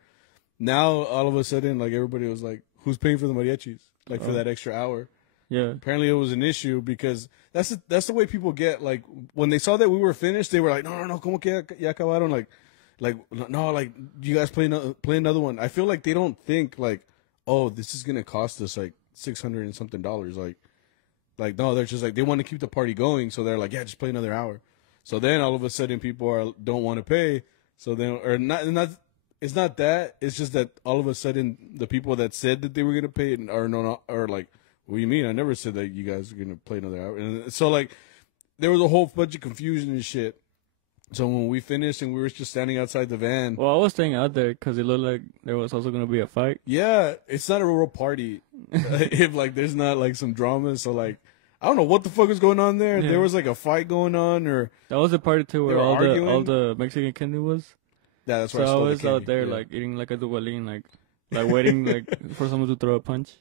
now all of a sudden, like everybody was like, "Who's paying for the mariachis? Like for that extra hour?" Yeah. Apparently it was an issue because that's the way people get. Like when they saw that we were finished, they were like, no, como que ya acabaron? Like no, like you guys play another one. I feel like they don't think like, oh, this is gonna cost us like $600 and something. Like no, they're just like they want to keep the party going, so they're like, yeah, just play another hour. So then all of a sudden people don't want to pay. So then it's not that. It's just that all of a sudden the people that said that they were gonna pay are like, what do you mean? I never said that you guys are going to play another hour. And so, like, there was a whole bunch of confusion and shit. So when we finished and we were just standing outside the van. Well, I was staying out there because it looked like there was also going to be a fight. Yeah, it's not a real party if, like, there's not, like, some drama. So, like, I don't know what the fuck was going on there. Yeah. There was, like, a fight going on or. That was the party, too, They where were all arguing? the Mexican candy was. Yeah, that's where So I stole the was out candy. there, Yeah. like, eating like a duvalin, like waiting, like, for someone to throw a punch.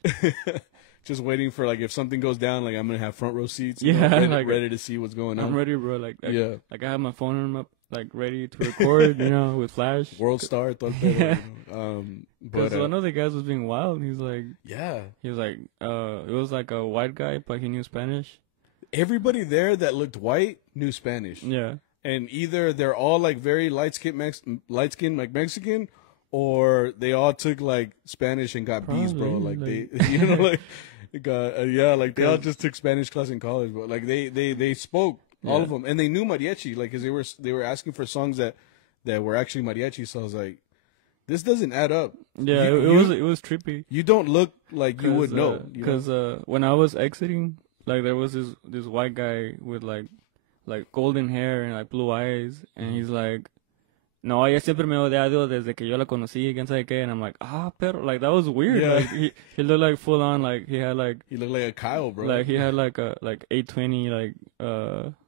Just waiting for, like, if something goes down, like, I'm going to have front row seats. Yeah, ready to see what's going on. I'm ready, bro. Like, Yeah. Like, I have my phone up, like, ready to record, you know, with flash. World Star, todo el pedo, Yeah. you know. Because one of the guys was being wild. He was like, it was like a white guy, but he knew Spanish. Everybody there that looked white knew Spanish. Yeah. And either they're all like very light skin like Mexican, or they all took like Spanish and got B's, bro. Like they, you know, like got yeah, like they all just took Spanish class in college, but like they spoke all of them, and they knew mariachi, like because they were asking for songs that were actually mariachi. So I was like, this doesn't add up. Yeah, it was trippy. You don't look like you would know. Because when I was exiting, like there was this white guy with like golden hair and like blue eyes, and he's like, no, ella siempre me ha odiado desde que yo la conocí, quién sabe qué, and I'm like, pero, like, that was weird. Yeah. Like, he looked like full on, like, he looked like a Kyle, bro. Like, he had like a, 820, like,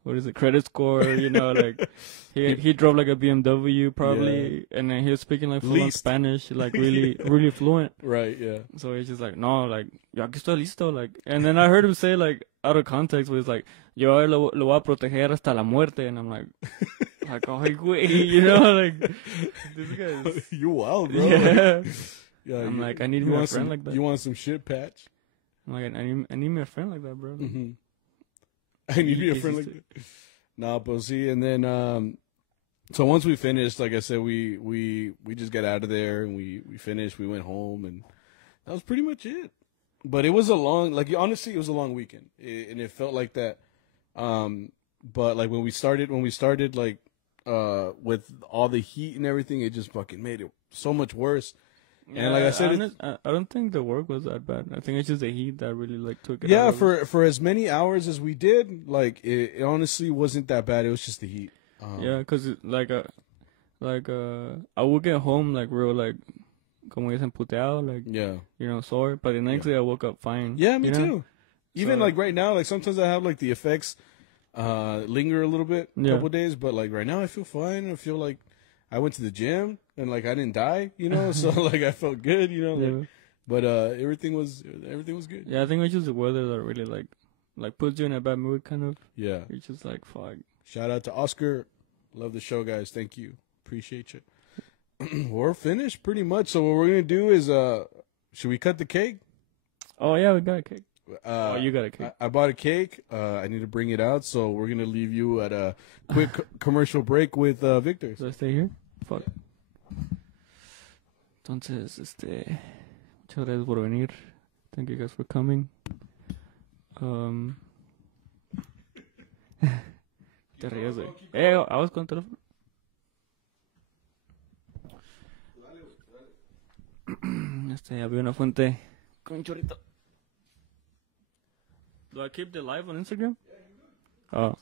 what is it, credit score, you know, like, he drove like a BMW, probably, and then he was speaking like full on Spanish, like, really, really fluent. Right, yeah. So he's just like, no, like, yo aquí estoy listo, like, and then I heard him say, like, out of context, where he's like, yo lo voy a proteger hasta la muerte, and I'm like, oh, güey, you know, like, this guy's... You wild, bro. Yeah. I'm like, I need a friend like that. You want some shit patch? I'm like, I need me a friend like that, bro. Mm-hmm. I need me a friend like that. Nah, but see, and then, so once we finished, like I said, we just got out of there, and we finished, we went home, and that was pretty much it. But it was a long, like, honestly, it was a long weekend, and it felt like that. But like when we started, like, with all the heat and everything, it just fucking made it so much worse. Yeah, and like I said, I don't think the work was that bad. I think it's just the heat that really like took it. Yeah, for as many hours as we did, like it honestly wasn't that bad. It was just the heat. Yeah, cause I would get home like real like, como dicen puteado, like you know, sore. But the next day I woke up fine. Yeah, me too. Even like right now, like sometimes I have like the effects linger a little bit, a couple days, but like right now I feel fine. I feel like I went to the gym and like I didn't die, you know, so like I felt good, you know, like, but everything was good. Yeah, I think it's just the weather that really like puts you in a bad mood, kind of. Yeah, you're just like fuck. Shout out to Oscar, love the show, guys. Thank you, appreciate you. We're finished pretty much. So what we're gonna do is should we cut the cake? Oh yeah, we got a cake. You got a cake. I bought a cake. I need to bring it out, so we're gonna leave you at a quick commercial break with Victor. So I stay here. Fuck. Entonces, muchas gracias por venir. Thank you guys for coming. Te ríes, güey. I was con teléfono. Había una fuente con un chorrito. Do I keep the live on Instagram? Oh.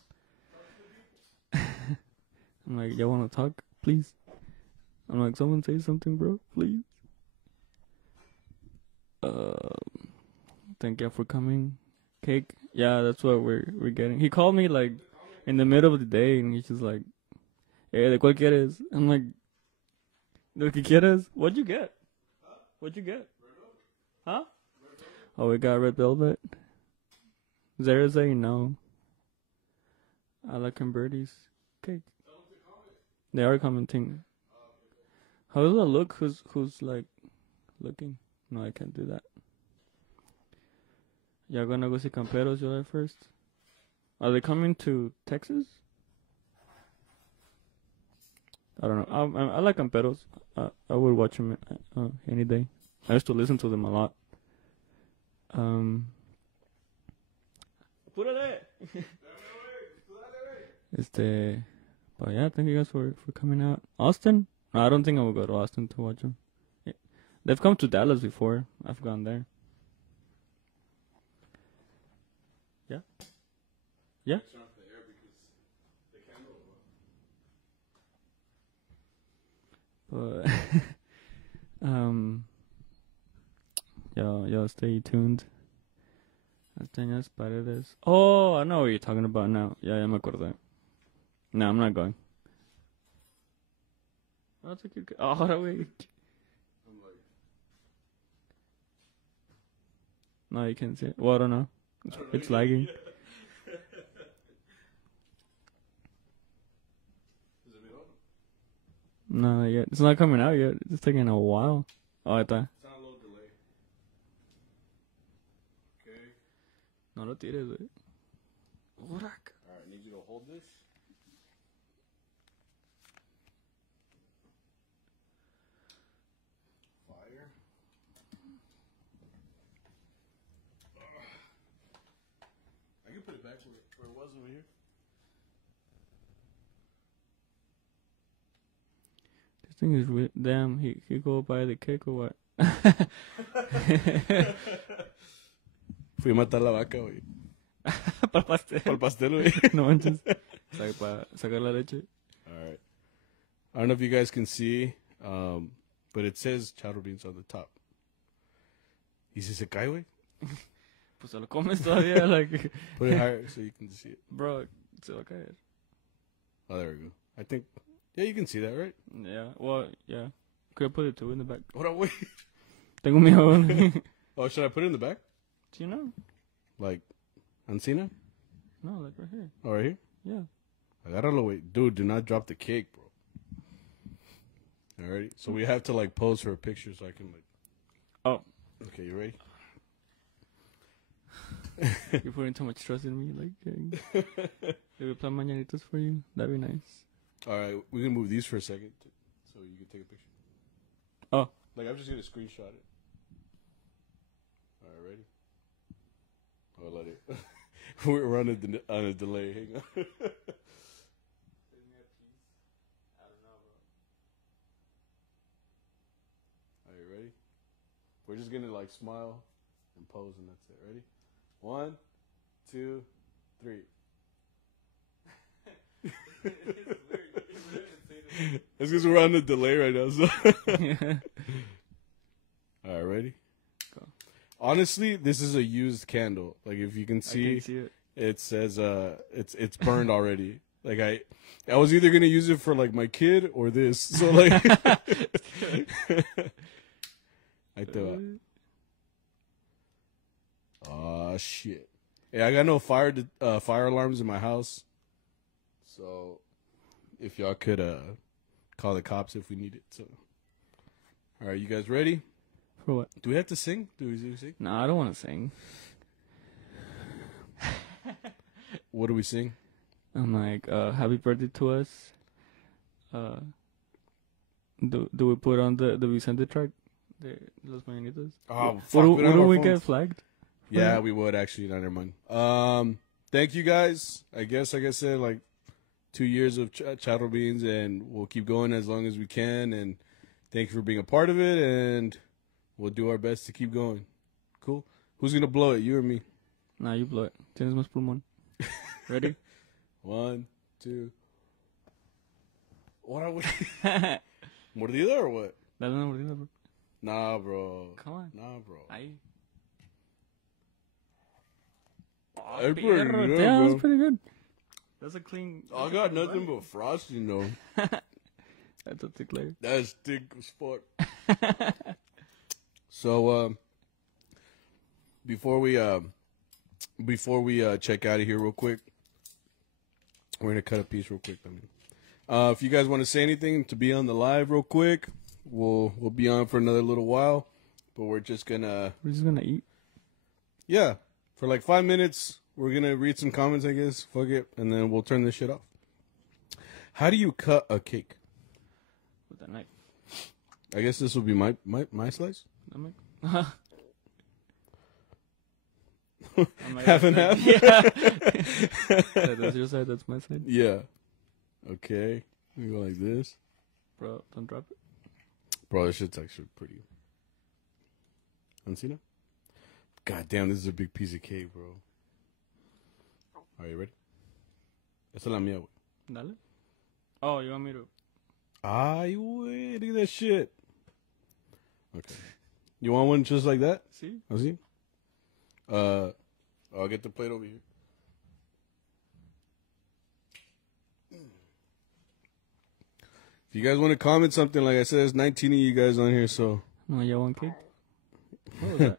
I'm like, y'all want to talk, please? I'm like, someone say something, bro, please. Thank you for coming. Cake? Yeah, that's what we're getting. He called me like in the middle of the day, and he's just like, "Hey, ¿de cuál quieres?" I'm like, "¿De lo que quieres?" What'd you get? What'd you get? Huh? Oh, we got red velvet. Zerze, no. I like birdies. Okay. They are commenting. How does that look? Who's like looking? No, I can't do that. Y'all gonna go see Camperos July 1st? Are they coming to Texas? I don't know. I like Camperos. I would watch them any day. I used to listen to them a lot. But yeah, thank you guys for coming out. Austin? No, I don't think I will go to Austin to watch them. Yeah. They've come to Dallas before. I've gone there. Yeah? Yeah? But y'all stay tuned. Asteñas Paredes. Oh, I know what you're talking about now. Yeah, me acordé. No, I'm not going. I'll take your... Oh, wait. No, you can't see it. Well, I don't know. It's lagging. No, not yet. It's not coming out yet. It's taking a while. Oh, I thought. It's on a little delay. Okay. No lo tires, güey. Alright, I need you to hold this. where it was over here. This thing is weird. Damn, he go buy the cake or what? Fui a matar la vaca, güey. Para el pastel. Para el pastel, güey. No manches. Para sacar la leche. Alright. I don't know if you guys can see, but it says CharroBeans on the top. ¿Y si se cae, güey? Pues se lo comes todavía, like... Put it higher so you can see it. Bro, se va a caer. Oh, there we go. I think, yeah, you can see that, right? Yeah, well, yeah. Could I put it too in the back? Hold on, wait. Tengo miedo. Oh, should I put it in the back? Do you know? Like, Ancina? No, like right here. Oh, right here? Yeah. Agárralo, wait. Dude, do not drop the cake, bro. Alrighty. So we have to, like, pose for a picture so I can, like... Oh. Okay, you ready? You're putting too much trust in me. Like, they will play mañanitas for you. That'd be nice. Alright, we can move these for a second so you can take a picture. Oh. Like, I'm just going to screenshot it. Alright, ready? Oh, let it. We're on a delay. Hang on. Are you ready? We're just going to, like, smile and pose, and that's it. Ready? 1, 2, 3. It's because we're on a delay right now. So. All right, ready? Go. Honestly, this is a used candle. Like, if you can see, it says it's burned already. Like I was either gonna use it for like my kid or this. So like, I thought, oh shit. Hey, I got no fire alarms in my house. So, if y'all could call the cops if we need it. So, all right, you guys ready? For what? Do we have to sing? Do we sing? No, I don't want to sing. What do we sing? I'm like, happy birthday to us. Do we put on the Vicente track? Los Mañanitas? Oh, fuck. Would we get flagged? Yeah, we would actually. No, never mind. Thank you guys. I guess, like I said, like 2 years of CharroBeans, and we'll keep going as long as we can. And thank you for being a part of it, and we'll do our best to keep going. Cool. Who's gonna blow it? You or me? Nah, you blow it. Tienes más pulmón. Ready? 1, 2. What are we? Mordida or what? Dale una mordida, bro. Nah, bro. Come on. Nah, bro. Ahí. That's pretty good, Yeah, bro. that's pretty good. That's a clean. I got nothing but frosting, though. That's a thick layer. That's thick as fuck. So, before we check out of here real quick, we're gonna cut a piece real quick. If you guys want to say anything to be on the live real quick, we'll be on for another little while, but we're just gonna eat. Yeah, for like 5 minutes. We're gonna read some comments, I guess. Fuck it, and then we'll turn this shit off. How do you cut a cake? With a knife. I guess this will be my slice. Half and half? Yeah. That's your side, that's my side. Yeah. Okay. We go like this. Bro, don't drop it. Bro, this shit's actually pretty. Ancina? God damn, this is a big piece of cake, bro. Are you ready? Esa es la mía, güey. Dale. Oh, you want me to? Ay, güey, look at that shit. Okay. You want one just like that? See? Así? I'll get the plate over here. If you guys want to comment something, like I said, there's 19 of you guys on here, so. No, you want cake? What was that?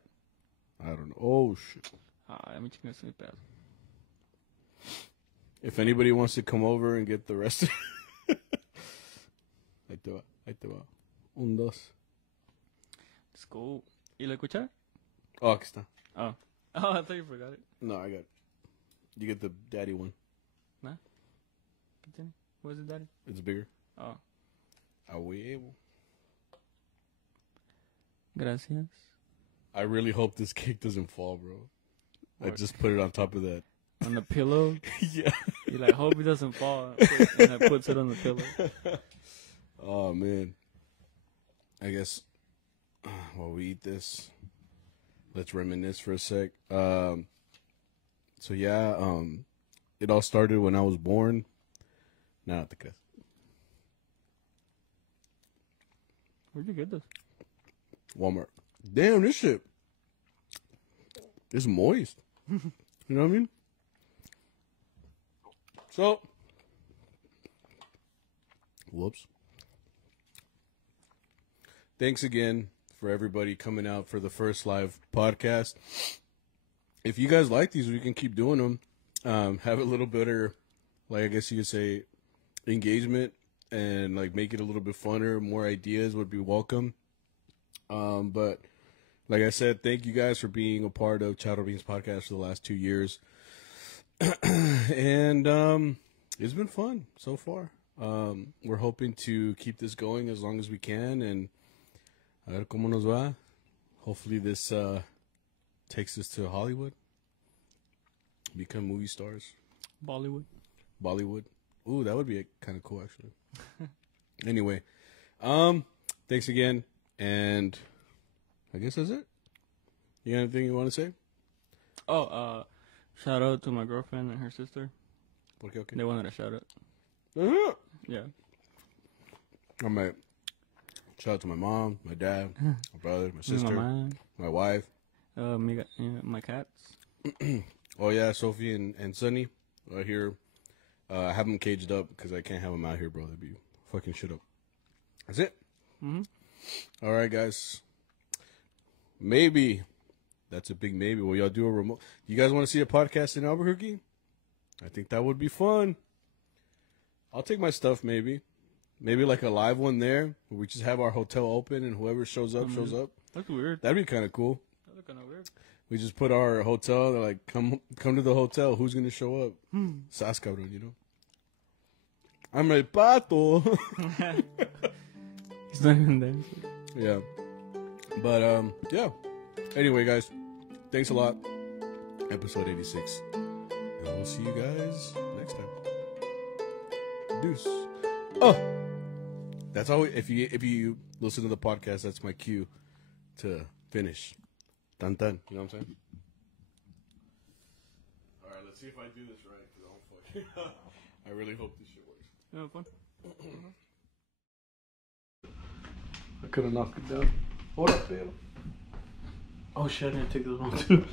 I don't know. Oh, shit. I'm eating a sweet pedazo. If anybody wants to come over and get the rest of it. Ahí te va. 1, 2. Let's go. ¿Y la cuchara? Oh, aquí está. Oh, I thought you forgot it. No, I got it. You get the daddy one. Nah. ¿Qué tiene? What is it, daddy? It's bigger. Oh. A huevo. Gracias. I really hope this cake doesn't fall, bro. I What? just put it on top of that on the pillow. Yeah. You like hope he doesn't fall, and I puts it on the pillow. Oh man. I guess while we eat this, let's reminisce for a sec. So yeah, it all started when I was born. Not the case. Where'd you get this? Walmart. Damn, this shit is moist. You know what I mean? So, whoops. Thanks again for everybody coming out for the first live podcast. If you guys like these, we can keep doing them. Have a little better, like I guess you could say, engagement, and like make it a little bit funner. More ideas would be welcome. But like I said, thank you guys for being a part of CharroBeans Podcast for the last 2 years. And it's been fun so far. We're hoping to keep this going as long as we can, and a ver cómo nos va. Hopefully this takes us to Hollywood. Become movie stars. Bollywood. Ooh, that would be kind of cool, actually. Anyway, thanks again, and I guess that's it. You got anything you want to say? Oh, shout out to my girlfriend and her sister. Okay. They wanted a shout out. Yeah. All right. Shout out to my mom, my dad, my brother, my sister, my wife. My cats. Oh yeah, Sophie and Sunny are here. I have them caged up because I can't have them out here, bro. They'd be fucking shit up. That's it. Mm-hmm. All right, guys. Maybe. That's a big maybe. Will y'all do a remote? You guys want to see a podcast in Albuquerque? I think that would be fun. I'll take my stuff, maybe. Maybe like a live one there. Where we just have our hotel open and whoever shows up, shows up. That's weird. That'd be kind of cool. That'd be kind of weird. We just put our hotel. They're like, come to the hotel. Who's going to show up? Sas, cabrón, you know? I'm el pato. He's not even there. Yeah. But, yeah. Anyway, guys, thanks a lot. Episode 86. And we'll see you guys next time. Deuce. Oh! That's always, if you listen to the podcast, that's my cue to finish. Dun dun. You know what I'm saying? Alright, let's see if I do this right, because I'm fucking. I really hope this shit works. Yeah, fun. I could have knocked it down. Hold up, Phil. Oh shit, I didn't take this one too.